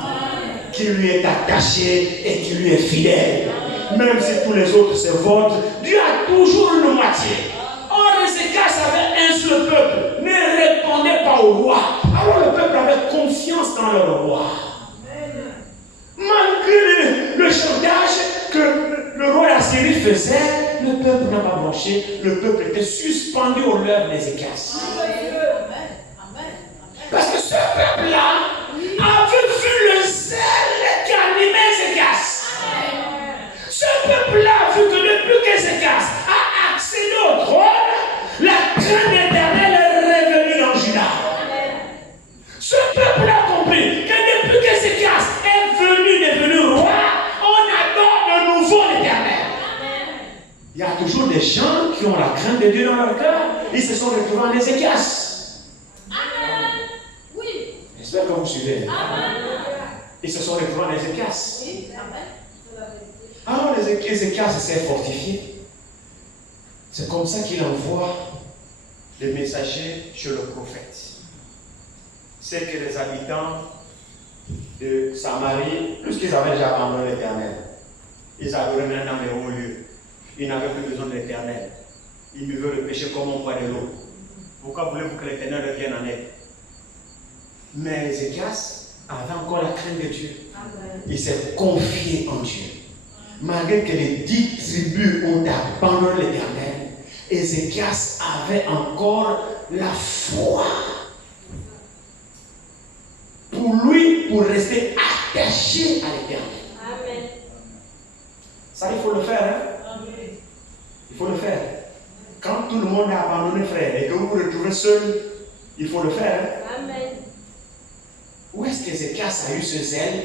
qui lui est attaché et qui lui est fidèle. Même si tous les autres se votent, Dieu a toujours une moitié. Or, Ézéchias avait un seul peuple, ne répondait pas au roi. Alors le peuple avait confiance dans leur roi. Malgré le chantage que le roi d'Assyrie faisait, le peuple n'a pas blanchi, le peuple était suspendu aux lèvres d'Ézéchias. Parce que ce peuple-là avait vu le zèle qui animait Ézéchias. Ce peuple-là a vu que depuis qu'Ézéchias a accédé au trône, la crainte éternelle est revenue dans Juda. Ce peuple a compris que depuis qu'Ézéchias est devenu roi, on adore de nouveau l'Éternel. Il y a toujours des gens qui ont la crainte de Dieu dans leur cœur. Ils se sont retrouvés en Ézéchias. J'espère que vous suivez. Ils se sont retrouvés en Ézéchias. Alors Ézéchias s'est fortifié. C'est comme ça qu'il envoie des messagers chez le prophète. C'est que les habitants de Samarie, puisqu'ils avaient déjà abandonné l'Éternel, ils adoraient maintenant les hauts lieux. Ils n'avaient plus besoin de l'Éternel. Ils buvaient le péché comme on boit de l'eau. Pourquoi voulez-vous que l'Éternel revienne en aide? Mais Ézéchias avait encore la crainte de Dieu. Il s'est confié en Dieu. Malgré que les 10 tribus ont abandonné l'Éternel, Ézéchias avait encore la foi pour lui, pour rester attaché à l'Éternel. Ça, il faut le faire. Hein? Il faut le faire. Quand tout le monde a abandonné, frère, et que vous vous retrouvez seul, il faut le faire. Hein? Amen. Où est-ce qu'Ézéchias a eu ce zèle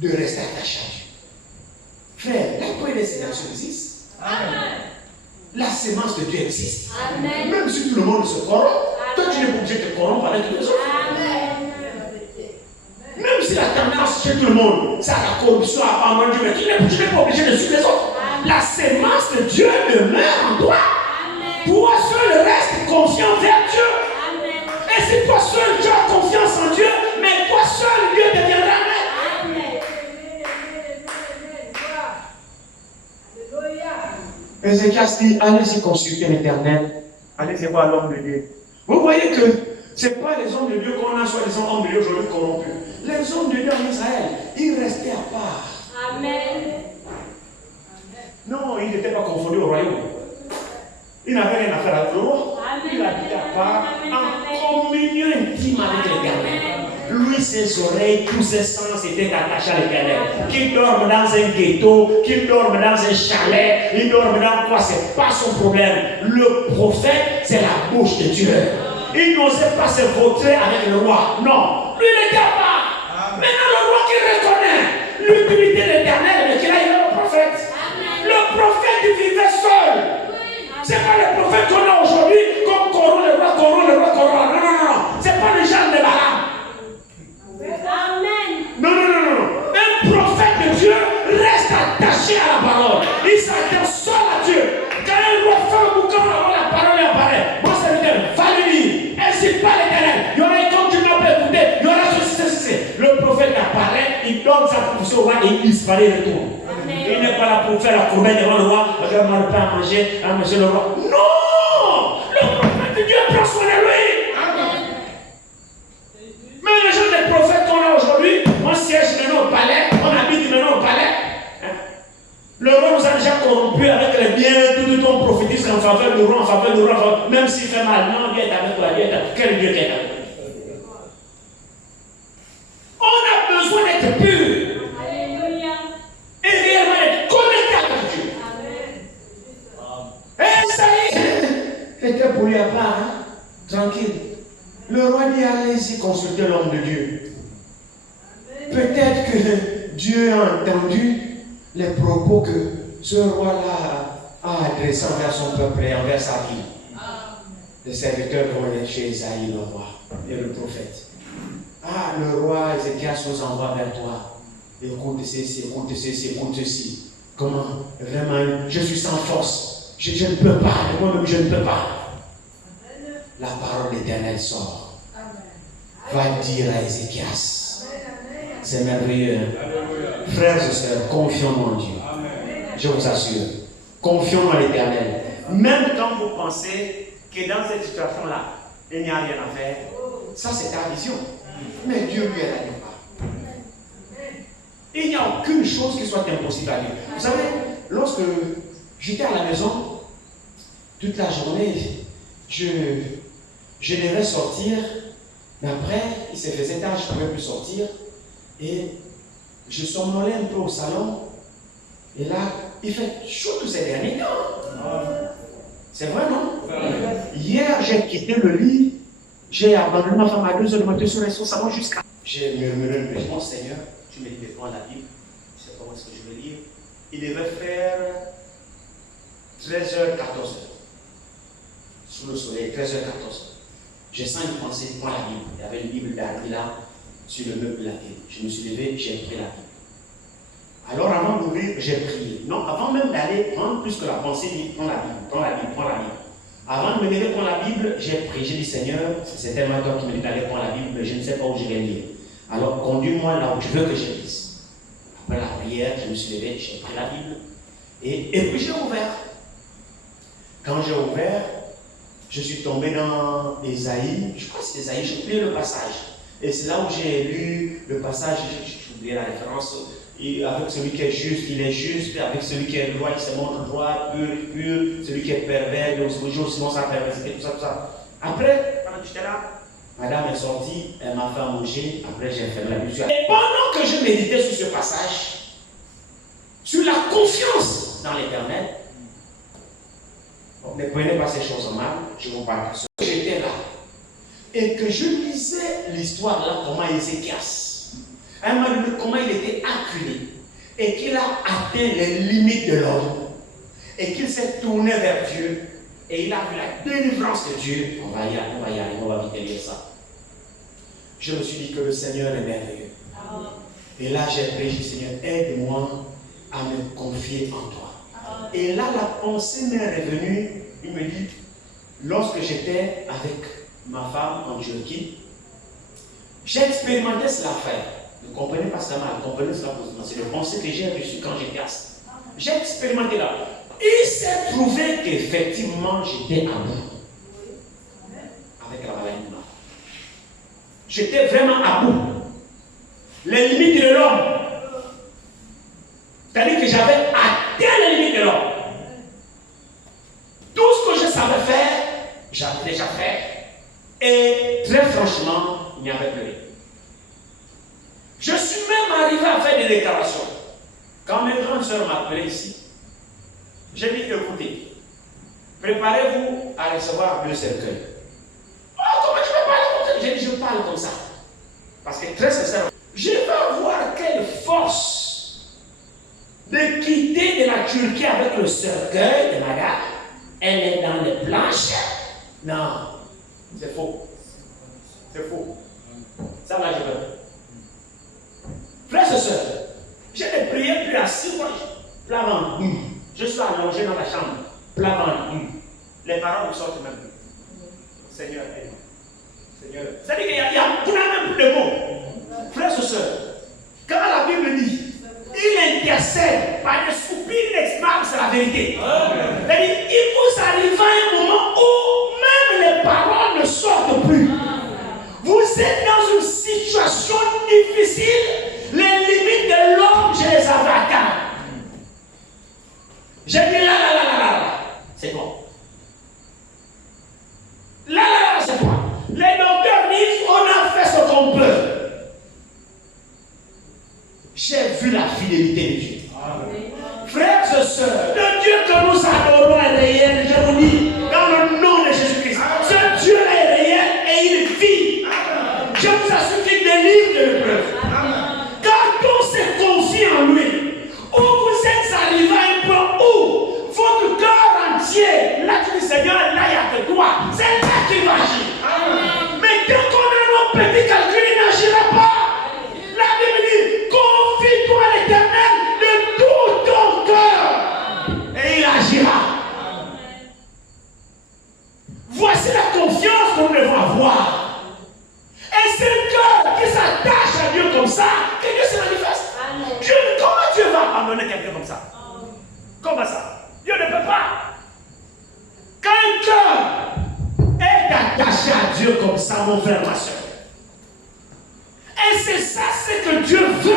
de rester attaché à Dieu? Frère, la prédestination existe. Amen. La sémence de Dieu existe. Amen. Même si tout le monde se corrompt, toi tu n'es pas obligé de te corrompre avec tous les autres. Amen. Même si la tendance chez tout le monde, c'est la corruption, à abandonner Dieu, mais tu n'es pas obligé de suivre les autres. Amen. La sémence de Dieu demeure en toi. Amen. Toi seul reste confiant vers Dieu. Amen. Et si toi seul tu as confiance en Dieu, mais toi seul Dieu deviendra maître. Ézéchias dit, allez-y consulter l'Éternel, allez-y voir l'homme de Dieu. Vous voyez que ce n'est pas les hommes de Dieu qu'on a, soit les hommes de Dieu aujourd'hui corrompus. Les hommes de Dieu en Israël, ils restaient à part. Amen. Non, ils n'étaient pas confondus au royaume. Ils n'avaient rien à faire avec le roi. Ils habitaient à part, en communion intime avec l'Éternel. Lui, ses oreilles, tous ses sens étaient attachés à l'Éternel. Qu'il dorme dans un ghetto, qu'il dorme dans un chalet, il dorme dans quoi, c'est pas son problème. Le prophète, c'est la bouche de Dieu. Il n'osait pas se vautrer avec le roi. Non, lui n'était pas. Maintenant, le roi qui reconnaît l'utilité de l'Éternel, mais qu'il a eu le prophète. Le prophète, il vivait seul. Ce n'est pas le prophète qu'on a aujourd'hui, comme corrompt le roi, corrompt le roi, corrompt. Non, non, non. Ce n'est pas le genre de Balaam. Non, non, non, non. Un prophète de Dieu reste attaché à la parole. Il s'attend seul à Dieu. Quand un roi fait ou quand la parole apparaît, moi ça veut dire, va le lire. Incite pas l'Éternel. Il y aura un compte, tu n'as pas écouté. Il y aura ceci. Le prophète apparaît, il donne sa fonction au roi et il disparaît de tout. Il n'est pas là pour faire la courbaine devant le roi. Regarde, moi, le pain à manger le roi. Non! Le prophète de Dieu prend soin de lui. Même les gens des prophètes qu'on a aujourd'hui, on siège maintenant au palais, on habite maintenant au palais. Le roi nous a déjà corrompus avec les biens, tout on prophétise en faveur du roi, en faveur du roi, même s'il fait mal. Non, Dieu est avec toi, Dieu est avec toi. Quel Dieu qui est avec toi? On a besoin d'être pur. Alléluia. Et réellement être connecté avec Dieu. Amen. Et ça y est. était pour lui à part, hein? Tranquille. Le roi dit, allez-y consulter l'homme de Dieu. Peut-être que Dieu a entendu les propos que ce roi-là a adressés envers son peuple et envers sa vie. Les serviteurs vont aller chez Isaïe, le roi, et le prophète. Ah, le roi Ézéchias nous envoie vers toi. Écoute ceci, écoute ceci, écoute ceci. Comment? Vraiment, je suis sans force. Je ne peux pas, moi-même je ne peux pas. La parole d'Éternel sort. Va dire à Ézéchias. C'est merveilleux. Frères et sœurs, confions en Dieu. Je vous assure. Confions en l'Éternel. Même quand vous pensez que dans cette situation-là, il n'y a rien à faire, ça c'est ta vision. Mais Dieu lui, elle n'arrive pas. Il n'y a aucune chose qui soit impossible à Dieu. Vous savez, lorsque j'étais à la maison, toute la journée, je devais sortir, mais après, il se faisait tard, je ne pouvais plus sortir. Et je somnolais un peu au salon. Et là, il fait chaud tous ces derniers temps. C'est vrai, non? Hier, j'ai quitté le lit. J'ai abandonné ma femme à 2h du matin sur le salon jusqu'à... J'ai murmuré le mon Seigneur, tu me dis de prendre la Bible. Je ne sais pas où est-ce que je vais lire. Il devait faire 13h, 14h. Sous le soleil, 13h, 14h. J'ai senti une pensée, prends la Bible. Il y avait une Bible d'argile là, sur le meuble de la télé. Je me suis levé, j'ai pris la Bible. Alors avant d'ouvrir, j'ai prié. Non, avant même d'aller prendre plus que la pensée, dit prends la Bible, prends la Bible, prends la Bible. Avant de me lever prendre la Bible, j'ai prié. J'ai dit Seigneur, c'est tellement toi qui me dis d'aller prendre la Bible, mais je ne sais pas où je vais lire. Alors conduis-moi là où tu veux que je lise. Après la prière, je me suis levé, j'ai pris la Bible. Et puis j'ai ouvert. Quand j'ai ouvert, je suis tombé dans Ésaïe. Je crois que c'est Ésaïe, j'ai oublié le passage. Et c'est là où j'ai lu le passage, j'ai oublié la référence. Et avec celui qui est juste, il est juste. Avec celui qui est droit, il se montre droit, pur, pur. Celui qui est pervers, il se joue sinon sa perversité, tout ça, tout ça. Après, pendant que j'étais là, madame est sortie, elle m'a fait à manger. Après, j'ai fermé la Bible. Et pendant que je méditais sur ce passage, sur la confiance dans l'Éternel, ne prenez pas ces choses en mal, je vous parle. J'étais là et que je lisais l'histoire là, comment Ézéchias, comment il était acculé et qu'il a atteint les limites de l'homme et qu'il s'est tourné vers Dieu et il a vu la délivrance de Dieu. On va y aller, on va vite lire ça. Je me suis dit que le Seigneur est merveilleux. Et là j'ai prié, Seigneur, aide-moi à me confier en toi. Et là la pensée m'est revenue, il me dit, lorsque j'étais avec ma femme en Turquie, j'ai expérimenté cela faire. Ne comprenez pas cela mal, comprenez cela positivement. C'est le pensée que j'ai reçu quand j'étais assis. J'ai expérimenté là. Il s'est trouvé qu'effectivement j'étais à bout. Avec la maladie de ma femme. J'étais vraiment à bout. Les limites de l'homme. C'est-à-dire que j'avais atteint les limites de l'homme. Tout ce que je savais faire, j'avais déjà fait. Et très franchement, il n'y avait plus rien. Je suis même arrivé à faire des déclarations. Quand mes grandes sœurs m'appelaient ici, j'ai dit, écoutez, préparez-vous à recevoir le cercueil. Oh, comment tu peux parler comme ça? J'ai dit, je parle comme ça. Parce que très sincèrement, je vais avoir quelle force de quitter de la Turquie avec le cercueil de madame. Elle est dans les planches. Non, c'est faux. C'est faux. Ça va, je veux. Frères et sœurs, j'ai des prières plus assis, moi, plat ventre. Je suis allongé dans la chambre, plat ventre. Les paroles me sortent même plus. Seigneur, aide-moi. Seigneur. C'est-à-dire qu'il y a même plus de mots. Frères et sœurs, quand la Bible dit, il intercède par des soupirs inexprimables, c'est la vérité. C'est-à-dire, il vous arrive à un moment où même les paroles ne sortent plus. Vous êtes dans une situation difficile. Les limites de l'homme, je les avais atteintes. J'ai dit là, c'est bon. Là, c'est quoi? Les docteurs disent, on a fait ce qu'on peut. J'ai vu la fidélité de Dieu. Frères et sœurs, le Dieu que nous adorons est réel. Je vous dis, dans le nom de comme ça, mon frère, ma soeur. Et c'est ça ce que Dieu veut.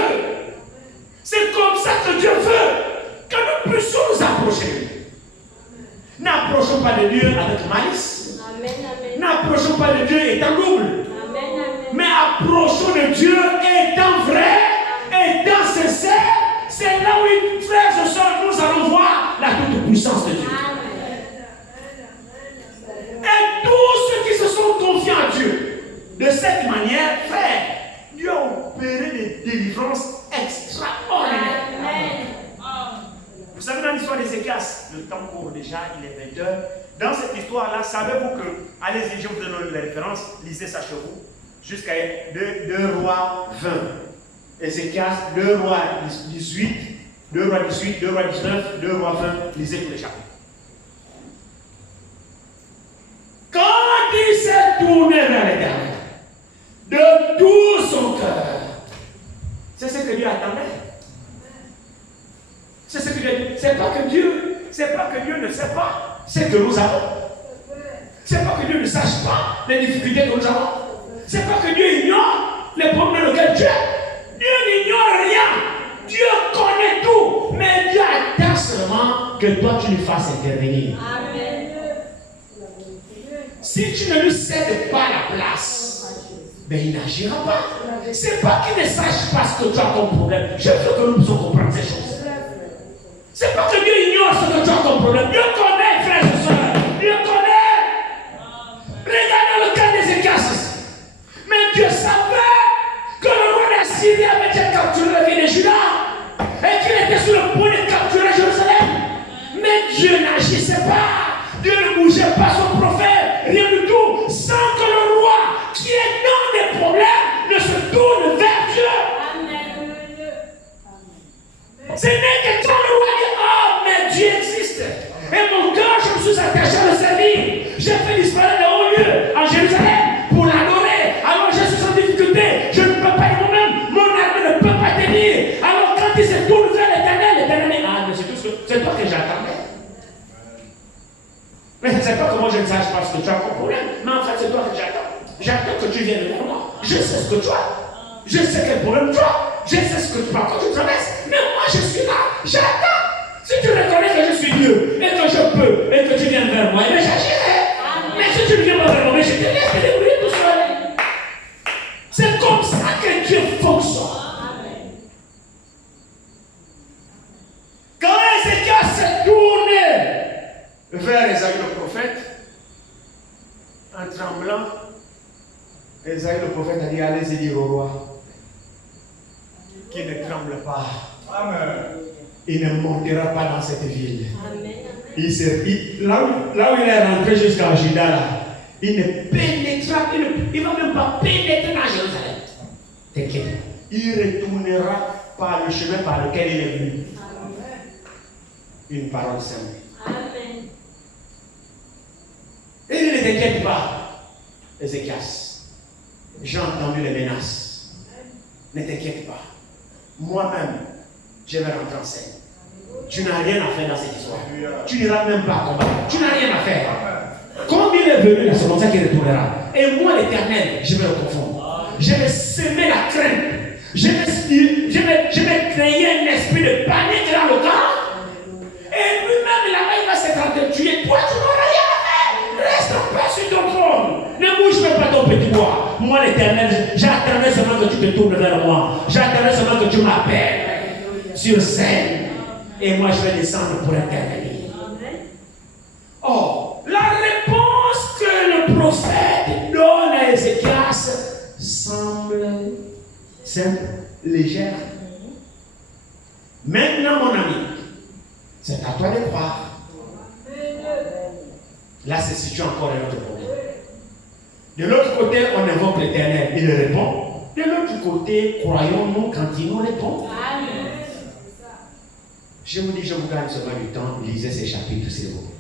C'est comme ça que Dieu veut que nous puissions nous approcher. N'approchons pas de Dieu avec malice. Amen, amen. N'approchons pas de Dieu étant double. Amen, amen. Mais approchons de Dieu étant vrai, étant sincère. C'est là où, frères et sœurs, nous allons voir la toute-puissance de Dieu. Et tous ceux qui se sont confiés à Dieu, de cette manière, frère, Dieu a opéré des délivrances extraordinaires. Amen. Vous savez, dans l'histoire d'Ézéchias, le temps court déjà, il est 20 heures. Dans cette histoire-là, savez-vous que, allez-y, je vous donne les références, lisez ça chez vous, jusqu'à 2 Rois 20. Ézéchias, 2 Rois 18, 2 Rois 18, 2 Rois 19, 2 Rois 20, lisez tous les chapitres. Quand il s'est tourné vers l'Éternel, de tout son cœur, c'est ce que Dieu attendait. C'est ce que Dieu dit. C'est pas que Dieu ne sait pas ce que nous avons. C'est pas que Dieu ne sache pas les difficultés que nous avons. C'est pas que Dieu ignore les problèmes auxquels Dieu. Dieu n'ignore rien. Dieu connaît tout. Mais Dieu attend seulement que toi tu lui fasses intervenir. Amen. Si tu ne lui cèdes pas la place, ben il n'agira pas. C'est pas qu'il ne sache pas ce que tu as comme problème. Je veux que nous puissions comprendre ces choses. C'est pas que Dieu ignore ce que tu as comme problème. Dieu connaît, frères et sœurs. Dieu connaît. Regardez le cas d'Ézéchias. Mais Dieu savait que le roi d'Assyrie avait déjà capturé la ville de Juda et qu'il était sur le point de capturer Jérusalem. Mais Dieu n'agissait pas. Dieu ne bougeait pas son prophète, rien du tout, sans que le roi, qui est dans des problèmes, ne se tourne vers Dieu. Amen. Ce n'est que quand le roi dit, oh, mais Dieu existe. Et mon cœur, je me suis attaché à le servir. J'ai fait disparaître le haut lieu en Jérusalem pour l'adorer. Alors je suis en difficulté. Je ne peux pas être moi-même. Mon armée ne peut pas tenir. Alors quand il se tourne vers l'Éternel, l'Éternel dit, ah, mais c'est toi que j'attendais. Mais c'est pas que moi je ne sache pas ce que tu as comme problème. Mais en fait, c'est toi que j'attends. J'attends que tu viennes vers moi. Je sais ce que tu as. Je sais quel problème tu as. Je sais ce que tu as quand tu traverses. Mais moi, je suis là. J'attends. Si tu reconnais que je suis Dieu et que je peux et que tu viens vers moi, mais j'agirai. Mais si tu ne viens pas vers moi, mais je te laisse te débrouiller tout seul. C'est comme ça que Dieu fonctionne. Quand Ézéchias s'est tourné vers Ésaïe le prophète, en tremblant, Ésaïe le prophète a dit, allez-y dire au roi qu'il ne tremble pas. Amen. Il ne montera pas dans cette ville. Amen. Là où il est rentré jusqu'à Juda, là, il ne pénétrera, il ne va même pas pénétrer dans Jérusalem. T'inquiète. Il retournera par le chemin par lequel il est venu. Une parole simple. Amen. Et il ne t'inquiète pas, Ézéchias. J'ai entendu les menaces. Ne t'inquiète pas. Moi-même, je vais rentrer en scène. Tu n'as rien à faire dans cette histoire. Tu n'iras même pas combattre. Tu n'as rien à faire. Comme il est venu, c'est comme ça qu'il retournera. Et moi, l'Éternel, je vais le confondre. Je vais semer la crainte. Je vais créer un esprit de panique dans le camp. Et lui-même, là-bas, il va se faire tuer. Toi, tu n'auras rien à faire. Reste en paix sur ton trône. Ne bouge même pas ton petit bois. Moi, l'Éternel, j'attendais seulement que tu te tournes vers moi. J'attendais seulement que tu m'appelles sur scène. Et moi, je vais descendre pour intervenir. Or, la réponse que le prophète donne à Ézéchias semble simple, légère. Maintenant, mon ami, c'est à toi de croire. Là, se situe encore un autre problème. De l'autre côté, on invoque l'Éternel, il répond. De l'autre côté, croyons-nous quand il nous répond? Amen. Je vous dis, je vous gagne seulement du temps, lisez ces chapitres, s'il vous plaît.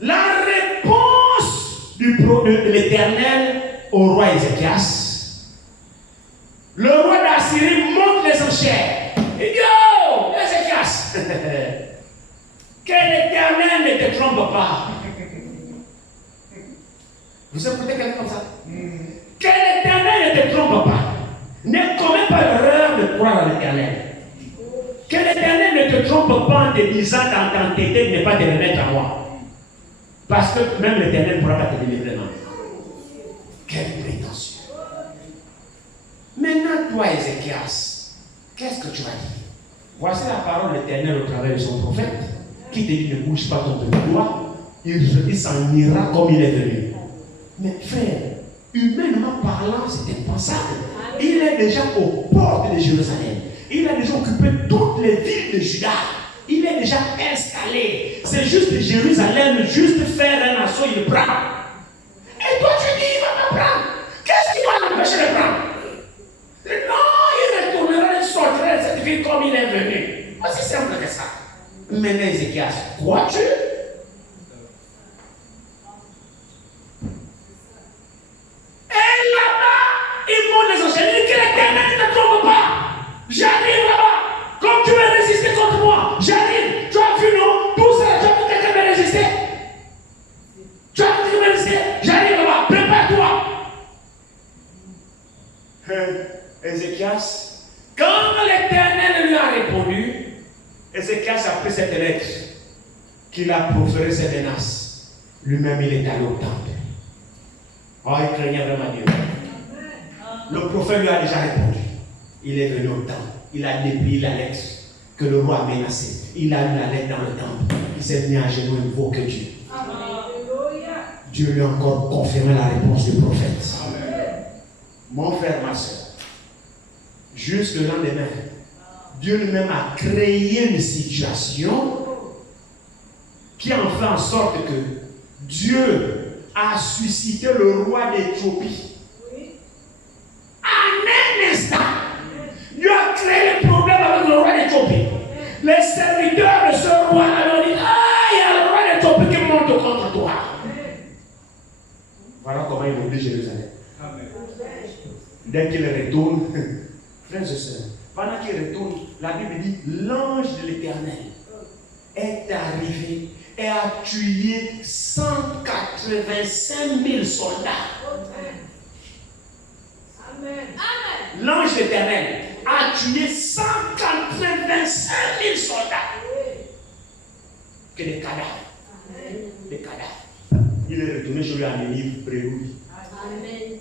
La réponse de l'Éternel au roi Ézéchias. Le roi d'Assyrie monte les enchères. Il dit, oh, Ézéchias, que l'Éternel ne te trompe pas. Vous écoutez quelqu'un comme ça? trompe pas en te disant dans t'entêter de ne pas te remettre à moi. Parce que même l'Éternel ne pourra pas te délivrer. Non. Quelle prétention. Maintenant, toi, Ézéchias, qu'est-ce que tu vas dire? Voici la parole de l'Éternel au travers de son prophète, qui te dit ne bouge pas ton petit doigt, il s'en ira comme il est venu. Mais frère, humainement parlant, c'est impensable. Il est déjà aux portes de Jérusalem. Il a déjà occupé toutes les villes de Juda. Il est déjà installé. C'est juste Jérusalem, juste faire un assaut, il prend. Et toi tu dis, il va me prendre. Qu'est-ce qui va l'empêcher de prendre? Non, il retournera, il sortira de cette ville comme il est venu. Aussi simple que ça. Maintenant, Ézéchias, crois-tu? Et là-bas, il monte les enchaînes. Il dit que l'Éternel ne te trompe pas. J'arrive là-bas. Comme tu veux résister contre moi, j'arrive. Tu as vu, non? Tout ça, tu as vu quelqu'un me résister? Tu as vu quelqu'un me résister? J'arrive là-bas. Prépare-toi. Ézéchias, quand l'Éternel lui a répondu, Ézéchias a pris cette lettre qu'il a proféré cette menace. Lui-même, il est allé au temple. Oh, il craignait vraiment Dieu. Le prophète lui a déjà répondu. Il est venu au temple. Il a déplié la lettre que le roi a menacée. Il a lu la lettre dans le temple. Il s'est mis à genoux et invoqué Dieu. Dieu lui a encore confirmé la réponse du prophète. Mon frère, ma soeur, juste le lendemain, Dieu lui-même a créé une situation qui en fait en sorte que Dieu a suscité le roi d'Éthiopie. En un instant, Dieu a créé le problème avec le roi d'Éthiopie. Les serviteurs de ce roi ont dit, ah, il y a le roi d'Éthiopie qui monte contre toi. Voilà comment il oublie Jérusalem. Dès qu'il retourne, frères et sœurs, pendant qu'il retourne, la Bible dit, l'ange de l'Éternel est arrivé et a tué 185 000 soldats. Amen. L'ange de l'Éternel a tué 185 000 soldats. Que des cadavres. Des cadavres. Il est retourné chez lui à Nénive, près de lui. Amen.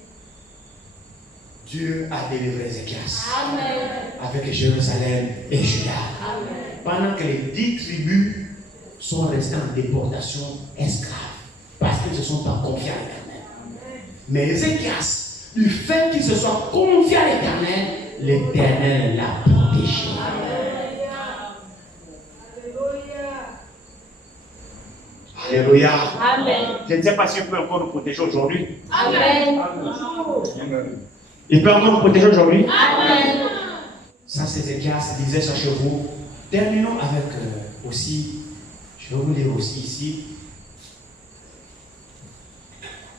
Dieu a délivré Ézéchias avec Jérusalem et Juda. Pendant que les 10 tribus sont restées en déportation esclaves parce qu'ils ne se sont pas confiés à l'Éternel. Mais Ézéchias, du fait qu'il se soit confié à l'Éternel, l'Éternel l'a protégé. Alléluia. Amen. Je ne sais pas s'il peut encore nous protéger aujourd'hui. Amen. Il peut encore nous protéger aujourd'hui. Amen. Ça, c'est Ézéchias disait ça chez vous. Terminons avec aussi, je vais vous lire aussi ici,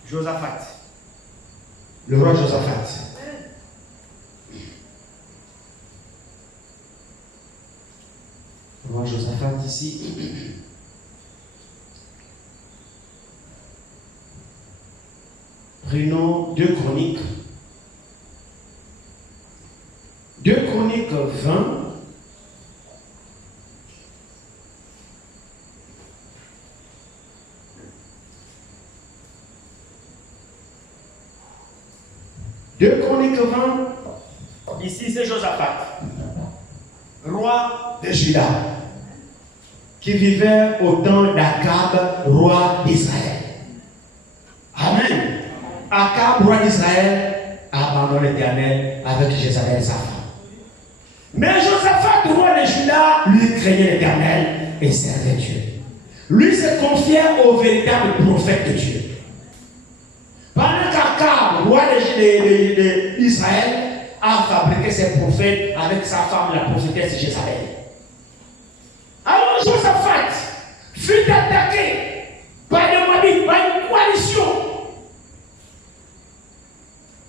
Josaphat. Le roi Josaphat. Le roi Josaphat ici. Prenons 2 Chroniques. 2 Chroniques 20. Deux Chroniques 20. Ici, c'est Josaphat, roi de Juda, qui vivait au temps d'Akab, roi d'Israël. Amen. Akab, roi d'Israël, a abandonné l'Éternel avec Jézabel, sa femme. Mais Josaphat, roi de Juda, lui craignait l'Éternel et servait Dieu. Lui se confiait au véritable prophète de Dieu. Pendant qu'Akab, roi d'Israël, a fabriqué ses prophètes avec sa femme, la prophétesse Jézabel. Alors Josaphat fut attaqué par des Moabites, par une coalition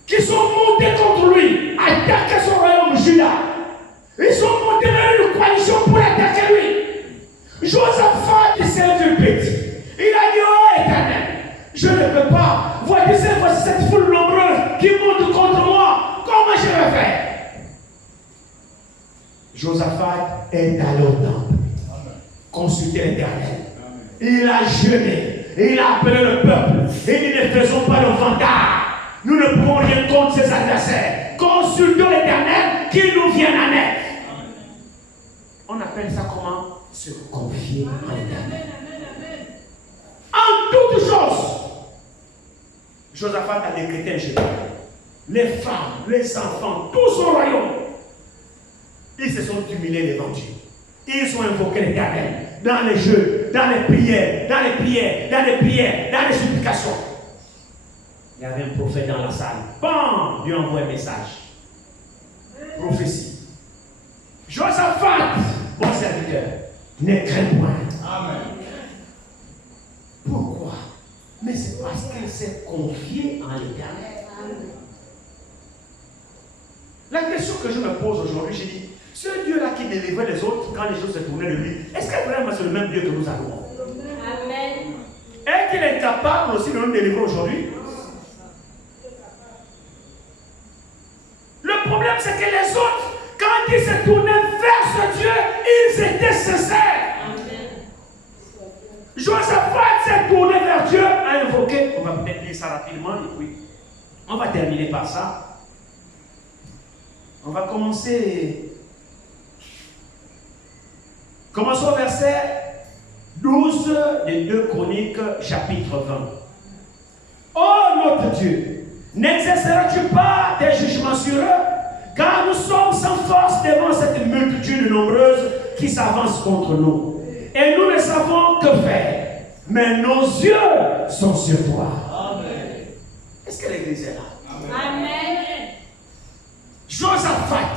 qui sont montés contre lui, attaquer son royaume Juda. Ils sont montés vers une coalition pour attaquer lui. Josaphat s'est vu petit. Il a dit, oh Éternel, je ne peux pas. Voici cette foule nombreuse qui monte contre moi. Comment je vais faire? Josaphat est allé au temple. consulté l'Éternel. Il a jeûné. Et il a appelé le peuple. Et nous ne faisons pas le vantard. Nous ne prenons rien contre ses adversaires. Consultons l'Éternel qui nous vient en aide. On appelle ça comment? Se confier à l'Éternel. En toutes choses. Josaphat a décrété un jeûne. Les femmes, les enfants, tout son royaume, ils se sont humiliés devant Dieu. Ils ont invoqué l'Éternel dans les jeux, dans les prières, dans les supplications. Il y avait un prophète dans la salle. Bam! Dieu envoie un message. Prophétie. Josaphat, bon serviteur, ne crains point. Amen. Pourquoi? Mais c'est parce qu'il s'est confié en l'Éternel. La question que je me pose aujourd'hui, j'ai dit, ce Dieu-là qui délivrait les autres quand les choses se tournaient de lui, est-ce que vraiment c'est le même Dieu que nous avons? Amen. Est-ce qu'il est capable aussi de nous délivrer aujourd'hui? Le problème, c'est que les autres, quand ils se tournaient vers ce Dieu, ils étaient sincères. Josaphat s'est tourné vers Dieu, a invoqué. On va peut-être lire ça rapidement et puis on va terminer par ça. On va commencer. Commençons au verset 12 des 2 Chroniques, chapitre 20. Oh notre Dieu, n'exerceras-tu pas tes jugements sur eux? Car nous sommes sans force devant cette multitude nombreuse qui s'avance contre nous. Et nous ne savons que faire. Mais nos yeux sont sur toi. Amen. Est-ce que l'église est là? Amen. Josaphat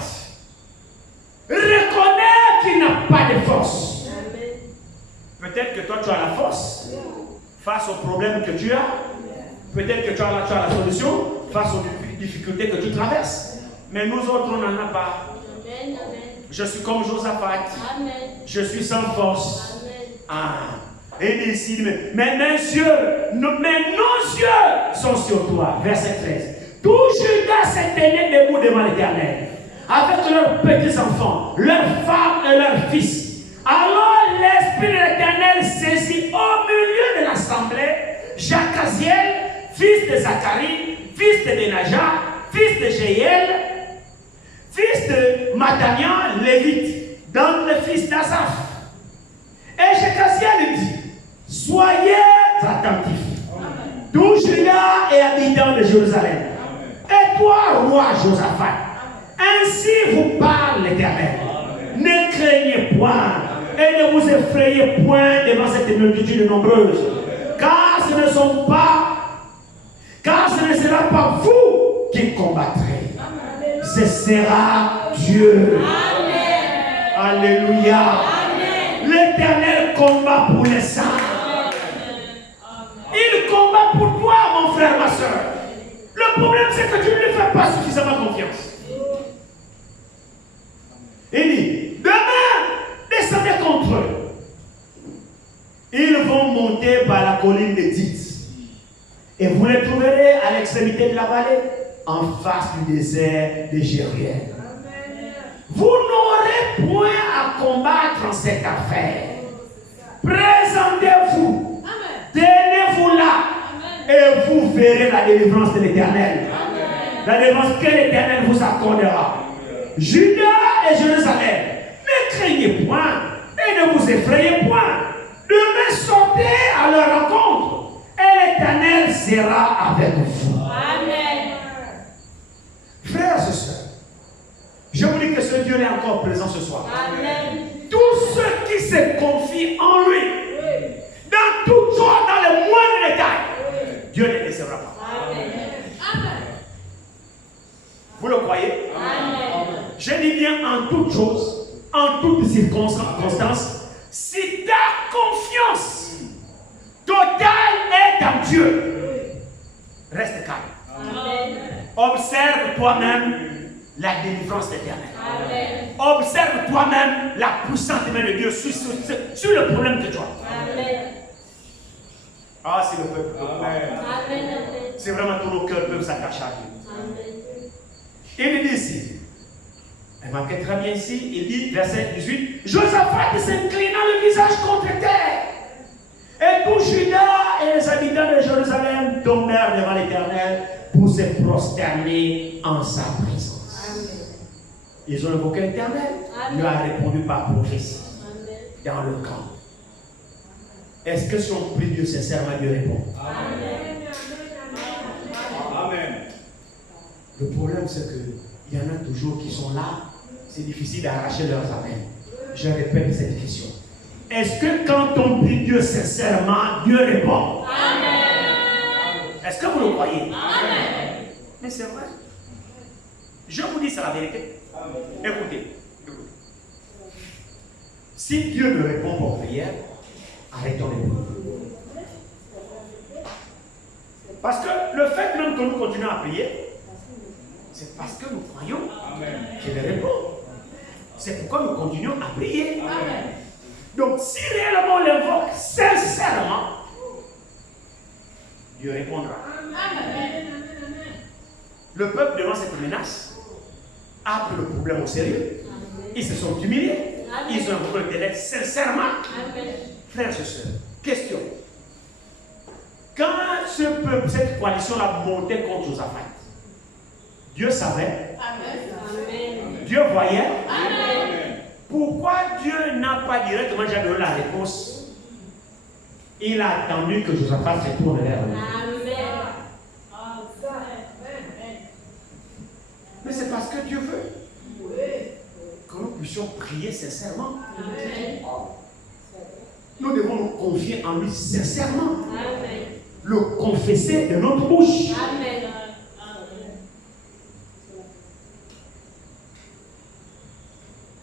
reconnaît qu'il n'a pas de force. Amen. Peut-être que toi tu as la force face aux problèmes que tu as. Peut-être que tu as la solution face aux difficultés que tu traverses. Mais nous autres, on n'en a pas. Amen. Je suis comme Josaphat. Amen. Je suis sans force. Ah. Et ici, mais nos yeux sont sur toi. Verset 13. Tout Judas s'est tenu debout devant l'Éternel, avec leurs petits-enfants, leurs femmes et leurs fils. Alors l'Esprit de l'Éternel saisit au milieu de l'assemblée Jacaziel, fils de Zacharie, fils de Benaja, fils de Jéhiel, fils de Matania, lévite, donc le fils d'Asaph. Et Jacaziel dit, soyez attentifs, tout Judas et habitants de Jérusalem. Et toi, roi Josaphat, ainsi vous parle l'Éternel. Ne craignez point et ne vous effrayez point devant cette multitude nombreuse, car ce ne sera pas vous qui combattrez. Ce sera Dieu. Amen. Alléluia. L'Éternel combat pour les saints. Il combat pour toi, mon frère, ma soeur. Le problème, c'est que tu ne lui fais pas suffisamment confiance. Il dit, demain, descendez contre eux. Ils vont monter par la colline de Dite. Et vous les trouverez à l'extrémité de la vallée, en face du désert de Jériel. Vous n'aurez point à combattre en cette affaire. Présentez-vous. Tenez-vous là. Et vous verrez la délivrance de l'Éternel. La délivrance que l'Éternel vous accordera. Judas et Jérusalem, ne craignez point et ne vous effrayez point. Demain sortez à leur rencontre et l'Éternel sera avec vous. Amen. Frères et sœurs, je vous dis que ce Dieu est encore présent ce soir. Amen. Tous ceux qui se confient en lui, dans toutes choses, dans les moindres détails, Dieu ne les laissera pas. Amen. Vous le croyez? Amen. Je dis bien en toutes choses, en toutes circonstances, si ta confiance totale est en Dieu, reste calme. Amen. Observe toi-même la délivrance éternelle. Observe toi-même la puissante main de Dieu sur le problème que tu as. Amen. Ah, c'est le peuple. Amen. C'est vraiment tous nos cœurs peuvent s'attacher à Dieu. Amen. Il dit ici, Remarquez très bien ici, il dit, verset 18, Josaphat s'inclinant le visage contre terre. Et tout Juda et les habitants de Jérusalem tombèrent devant l'Éternel pour se prosterner en sa présence. Amen. Ils ont invoqué l'Éternel. Dieu a répondu par prophétie dans le camp. Est-ce que si on prie Dieu sincèrement, Dieu répond? Amen. Amen. Le problème, c'est qu'il y en a toujours qui sont là. C'est difficile d'arracher leurs amens. Je répète cette question. Est-ce que quand on prie Dieu sincèrement, Dieu répond? Amen. Est-ce que vous le croyez? Amen. Mais c'est vrai. Je vous dis, c'est la vérité. Amen. Écoutez. Si Dieu ne répond pas aux prières, arrêtons les prières. Parce que le fait même que nous continuons à prier, c'est parce que nous croyons qu'il répond. C'est pourquoi nous continuons à prier. Amen. Donc, si réellement on l'invoque sincèrement, Dieu répondra. Amen. Le peuple, devant cette menace, a pris le problème au sérieux. Ils se sont humiliés. Ils ont invoqué l'Éternel sincèrement. Amen. Frères et sœurs, question. Quand ce peuple, cette coalition a monté contre Josaphat, Dieu savait. Amen. Dieu voyait. Amen. Pourquoi Dieu n'a pas directement déjà donné la réponse? Il a attendu que Josaphat se tourne vers lui. Mais c'est parce que Dieu veut que nous puissions prier sincèrement. Amen. Nous devons nous confier en lui sincèrement. Amen. Le confesser de notre bouche. Amen.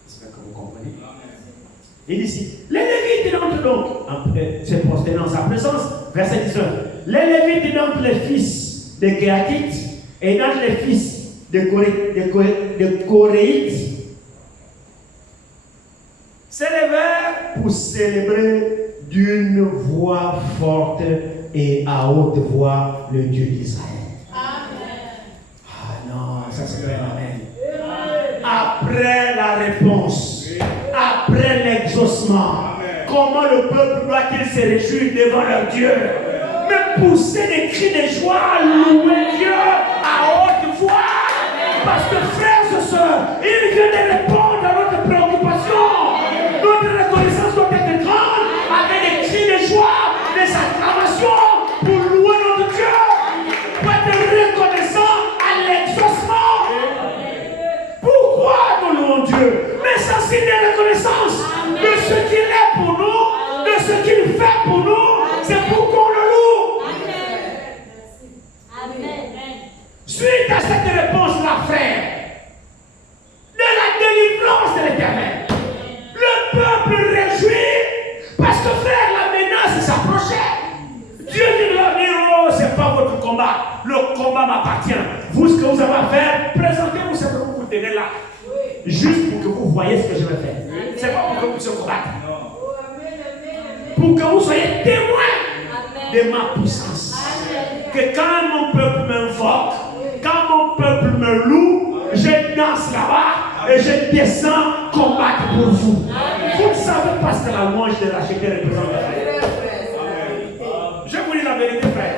J'espère que vous comprenez. Il dit ici, les Lévites d'entre donc, après se prosterner en sa présence, verset 19, les Lévites d'entre les fils de Kéatites et d'entre les fils de Coréites s'élevèrent pour célébrer d'une voix forte et à haute voix le Dieu d'Israël. Amen. Ah non, ça c'est vrai, amen. Après la réponse, après l'exaucement, comment le peuple doit-il se réjouir devant leur Dieu? Mais pousser des cris de joie, louer Dieu à haute voix. Parce que frères et sœurs, il vient de répondre à notre préoccupation. Notre reconnaissance doit être grande avec des cris de joie, des acclamations pour louer notre Dieu. Pour être reconnaissant à l'exaucement. Pourquoi nous louons Dieu? Mais ça c'est une reconnaissance de ce qu'il est pour nous, de ce qu'il fait pour nous. C'est pour qu'on le loue. Amen. Suite à cette réponse-là, frère, de la délivrance de l'Éternel, le peuple réjouit parce que, frère, la menace s'approchait. Dieu dit de leur dire, oh, c'est pas votre combat, le combat m'appartient. Vous, ce que vous avez à faire, présentez-vous simplement pour vous tenir là. Juste pour que vous voyez ce que je vais faire. C'est pas pour que vous puissiez combattre. Pour que vous soyez témoins de ma puissance. Que quand mon peuple m'invoque, quand mon peuple me loue, je danse là-bas et je descends combattre pour vous. Vous ne savez pas ce que la louange de racheter représente. Je vous dis la vérité, frère.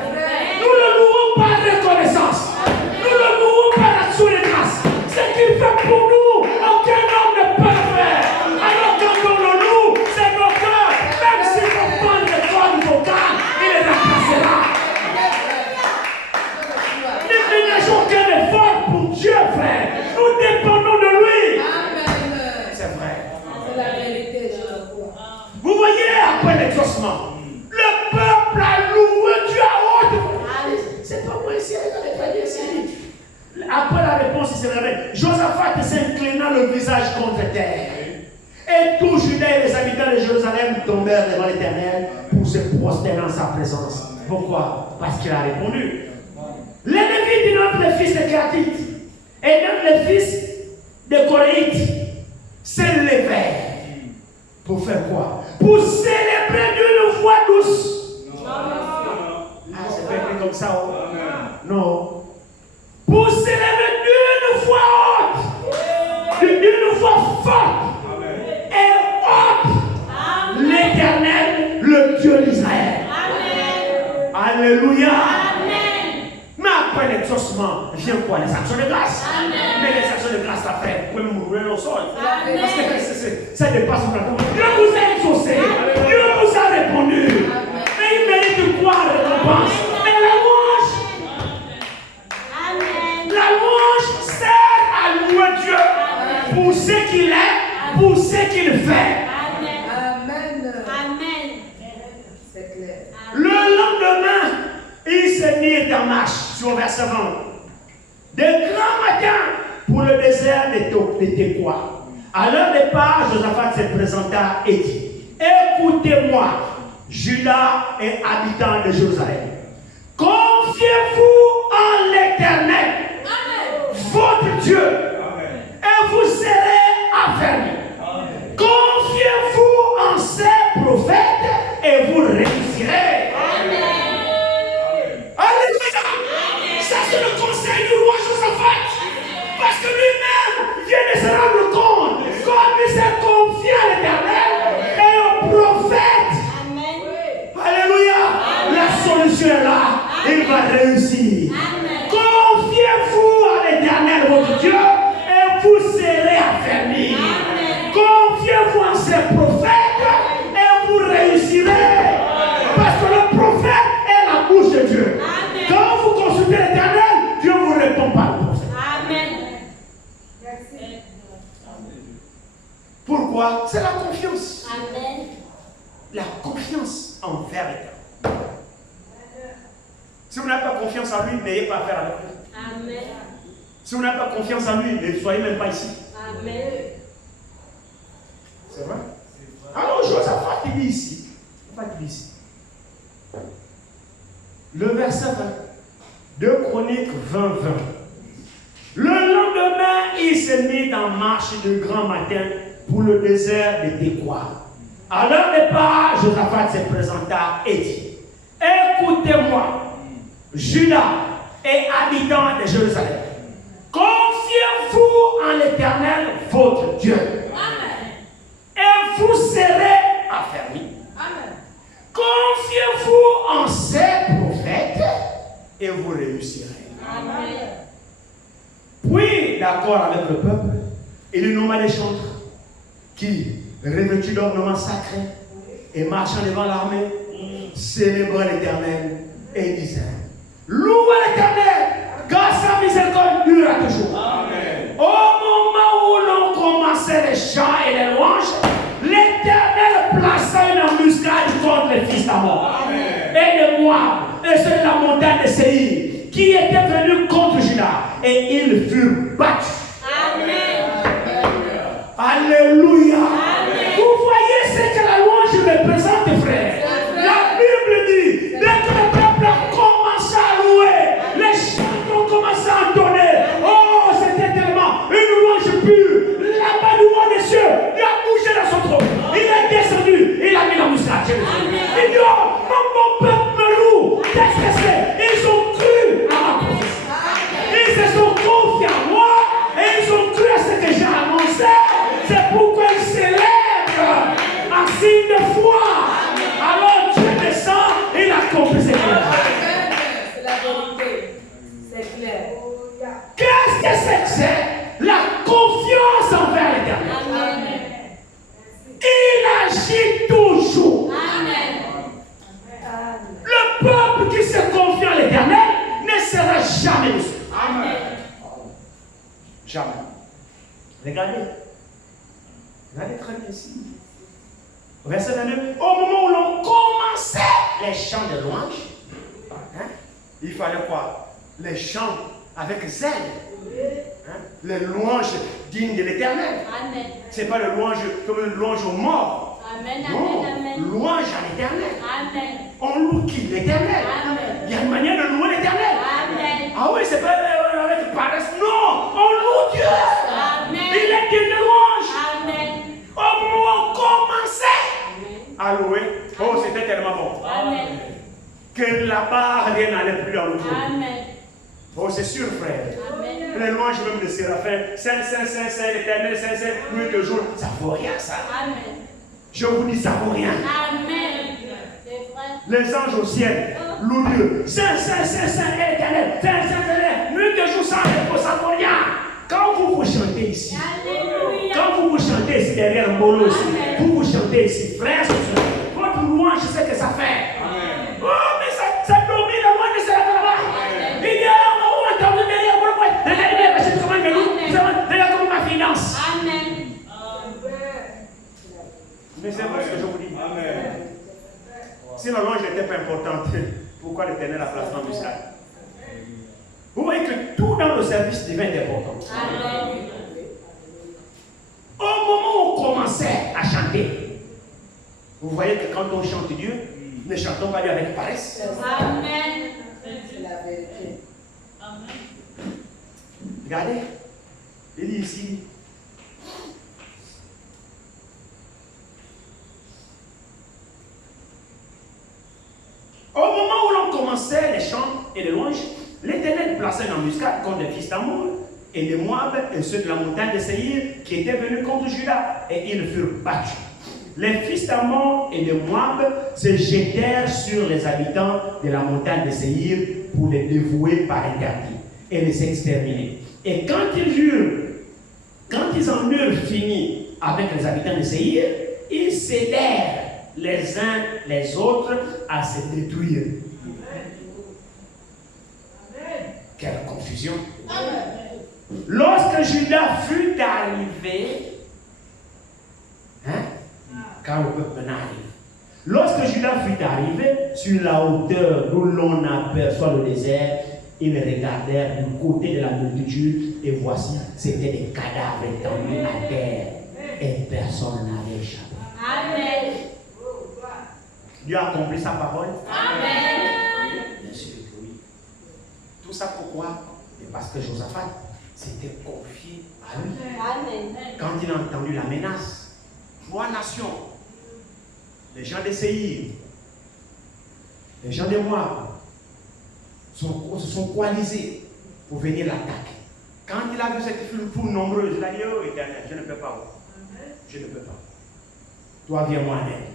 Nous le louons par reconnaissance. Nous le louons par action de grâce. Ce qu'il fait pour nous, aucun homme ne peut le faire. Alors quand on le loue, c'est nos cœurs. Même si on prend des cordes vocales, il les remplacera. Ne ménageons aucun effort pour Dieu, frère. Nous dépendons de lui. Amen. C'est vrai. C'est la vérité. Vous voyez, après l'exaucement, le peuple a loué Dieu à haute voix. C'est pas moi ici, regardez très bien ici. Après la réponse, il se réveille. Josaphat s'inclinant le visage contre terre. Et tout Juda et les habitants de Jérusalem tombèrent devant l'Éternel pour se prosterner en sa présence. Pourquoi? Parce qu'il a répondu. Les Lévites d'entre les fils de Kéatites et d'entre les fils de Coréites s'élevèrent. Pour faire quoi? Pour célébrer d'une voix douce. Ah, c'est pas écrit comme ça. Oh. Non. Pour célébrer d'une voix haute. D'une Alléluia. Amen. Mais après l'exaucement, vient quoi? Les actions de grâce. Amen. Mais les actions de grâce après, vous pouvez mourir au sol. Amen. Parce que ça dépasse votre temps. Dieu vous a exaucé. Dieu vous a répondu. Mais il mérite quoi récompense? Mais la louange. Amen. La louange sert à louer Dieu pour ce qu'il est, pour ce qu'il fait. Amen. Amen. C'est clair. Le lendemain, ils se mirent en marche sur verset 20. De grand matin pour le désert de Tekoa. À leur départ, Josaphat se présenta et dit: écoutez-moi, Judas et habitants de Jérusalem. Confiez-vous en l'Éternel, votre Dieu, et vous serez affermis. Confiez-vous en ses prophètes et vous réussirez. Alléluia. Ça, c'est le conseil du roi Josaphat. Parce que lui-même vient de se rendre compte, comme il s'est confié à l'Éternel et aux prophètes. Alléluia. La solution est là. Il va réussir. Confiez-vous à l'Éternel, votre Dieu, et vous serez affermis. Confiez-vous en ses prophètes et vous réussirez. Parce que le prophète est la bouche de Dieu. Quand vous consultez l'Éternel, Dieu vous répond par le prophète. Pourquoi? C'est la confiance. La confiance envers l'Éternel. Si vous n'avez pas confiance en lui, n'ayez pas affaire avec lui. Si vous n'avez pas confiance en lui, ne soyez même pas ici. C'est vrai? Alors Josaphat il dit ici, le verset 20, 2 Chroniques 20, 20. Le lendemain, il se mit en marche de grand matin pour le désert de Tekoa. À leur départ, Josaphat se présenta et dit: écoutez-moi, Judas et habitants de Jérusalem, confiez-vous en l'Éternel, votre Dieu. Et vous serez affermis. Confiez-vous en ses prophètes et vous réussirez. Puis, d'accord avec le peuple, il nomma des chantres qui, revêtus d'ornements sacrés et marchant devant l'armée, célébraient l'Éternel et disaient: louez l'Éternel, car sa miséricorde durera toujours. Amen. Au moment où l'on commençait les chants et les louanges, l'Éternel plaça une embuscade contre les fils d'Amon et de Moab et sur la montagne de Séir, qui étaient venus contre Juda, et ils furent battus. Alléluia. Vous voyez ce que la louange représente, frère. La Bible dit, dès que le peuple a commencé à louer, les chants ont commencé à entonner. Oh, c'était tellement une louange pure. La main du roi des cieux, il a bougé dans son trône. Il est descendu, il a mis la moustache. Il dit: oh, mon peuple me loue. Qu'est-ce que c'est? Ils ont cru à ma prophétie. Ils se sont confiés à moi et ils ont cru à ce que j'ai annoncé. C'est pourquoi ils célèbrent en signe de foi. Alors Dieu descend, il accomplit ses œuvres. C'est la vérité. C'est clair. Qu'est-ce que c'est que c'est? La confiance envers l'Éternel. Il agit toujours. Le peuple qui se confie en l'Éternel ne sera jamais déçu. Jamais. Regardez. Regardez très bien ici. Verset 22. Au moment où l'on commençait les chants de louange, il fallait quoi? Les chants avec zèle. Les louanges dignes de l'Éternel. Ce n'est pas le louange comme une louange aux morts. Non, louange à l'Éternel. On loue qui? L'Éternel. Il y a une manière de louer l'Éternel. Ah oui, c'est pas avec paresse. Non, on loue Dieu. Il est digne de louange. Au moment où on commençait à louer, oh, c'était tellement bon. Que la barre n'allait plus dans le trou. Oh, c'est sûr, frère. Les louanges même de Séraphins, Saint, Saint, Saint, Saint, l'Éternel, Saint, Saint, nuit et jour, ça vaut rien, ça. Je vous dis, ça vaut rien. Les anges au ciel, loue Dieu. Saint, Saint, Saint, Saint est l'éternel. Saint, Saint, Saint, nuit de jour sans repos, ça ne vaut rien. Quand vous chantez ici, quand vous chantez ici derrière Molo ici, vous chantez ici, frère, votre louange, je sais que ça fait. Amen. Oh, mais ça domine le monde de ce là-bas. Il dit, oh, attendez, regarde comment ma finance. Amen. Mais c'est vrai ce que je vous dis. Amen. Si la louange n'était pas importante, pourquoi l'Éternel a placé en muscade? Vous voyez que tout dans le service divin est important. Amen. Au moment où on commençait à chanter, vous voyez que quand on chante Dieu, ne chantons pas Dieu avec paresse. Amen. C'est la vérité. Regardez, il dit ici. Au moment où l'on commençait les chants et les louanges, l'Éternel plaçait une embuscade contre les fils d'Ammon et les Moab et ceux de la montagne de Séhir qui étaient venus contre Juda, et ils furent battus. Les fils d'Ammon et de Moab se jetèrent sur les habitants de la montagne de Séhir pour les dévouer par interdit et les exterminer. Et quand ils en eurent fini avec les habitants de Séhir, ils cédèrent les uns les autres à se détruire. Quelle confusion. Lorsque Judas fut arrivé, quand le peuple arrive, lorsque Judas fut arrivé sur la hauteur d'où l'on aperçoit le désert, ils regardèrent du côté de la multitude et voici, c'était des cadavres étendus à terre et personne n'avait échappé. Amen. Dieu a accompli sa parole. Amen. Bien sûr que oui. Tout ça pourquoi? Parce que Josaphat s'était confié à lui. Amen. Quand il a entendu la menace, 3 nations, les gens de Séhir, les gens de Moab, se sont coalisés pour venir l'attaquer. Quand il a vu cette foule nombreuse, il a dit, oh Éternel, je ne peux pas. Je ne peux pas. Toi, viens-moi en aide.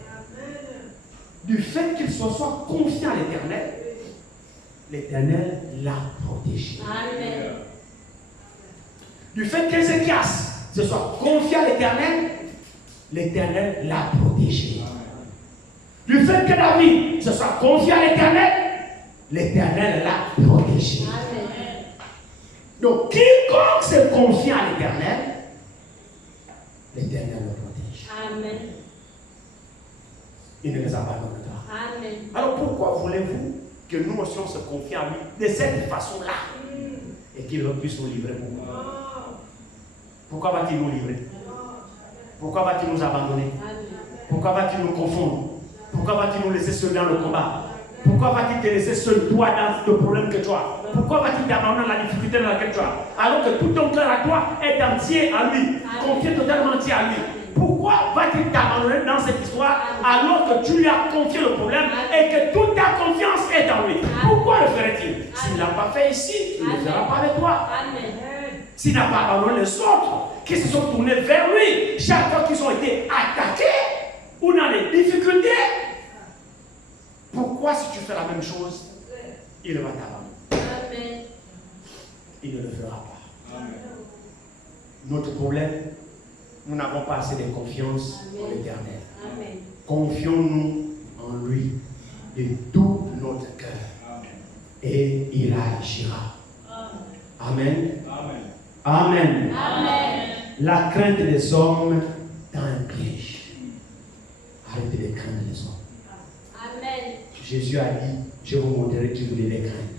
Du fait qu'il soit confiant à l'Éternel, l'Éternel l'a protégé. Amen. Du fait qu'Ézéchias se soit confiant à l'Éternel, l'Éternel l'a protégé. Du fait que David se soit confié à l'Éternel, l'Éternel l'a protégé. Amen. Donc, quiconque se confie à l'Éternel, l'Éternel le protège. Amen. Il ne les abandonne pas. Amen. Alors, pourquoi voulez-vous que nous aussi on se confie à lui de cette façon-là et qu'il puisse nous livrer pour nous? Pourquoi va-t-il nous livrer? Pourquoi va-t-il nous abandonner? Pourquoi va-t-il nous confondre? Pourquoi va-t il nous laisser seul dans le combat? Pourquoi va-t-il te laisser seul toi dans le problème que tu as? Pourquoi va-t-il t'abandonner dans la difficulté dans laquelle tu as? Alors que tout ton cœur à toi est entier à lui, confié totalement entier à lui. Pourquoi va-t-il t'abandonner dans cette histoire alors que tu lui as confié le problème et que toute ta confiance est en lui? Pourquoi le ferait-il? S'il ne l'a pas fait ici, il ne le fera pas avec toi. S'il n'a pas abandonné les autres qui se sont tournés vers lui chaque fois qu'ils ont été attaqués ou dans les difficultés, pourquoi si tu fais la même chose, il va t'abandonner? Il ne le fera pas. Amen. Notre problème, nous n'avons pas assez de confiance en l'Éternel. Confions-nous en lui de tout notre cœur. Et il agira. Amen. Amen. Amen. Amen. La crainte des hommes dans un piège. Arrêtez de craindre les hommes. Amen. Jésus a dit, je vous montrerai qui vous devez craindre.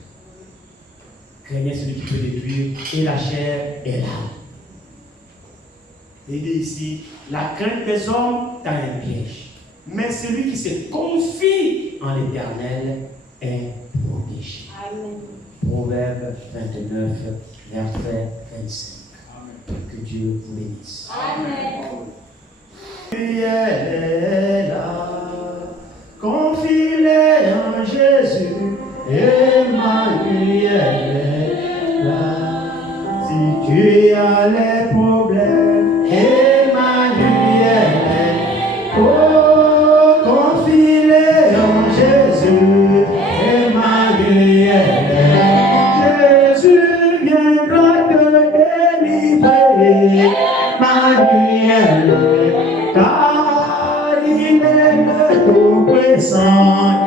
Craignez celui qui peut détruire et la chair et l'âme. Il dit ici, la crainte des hommes dans un piège. Mais celui qui se confie en l'Éternel est protégé. Amen. Proverbe 29, verset 25. Amen. Que Dieu vous bénisse. Amen. Elle est là, confie-les en Jésus, Emmanuel est là. Si tu as les problèmes, Emmanuel est là. Oh, confie-les en Jésus, Emmanuel. Emmanuel.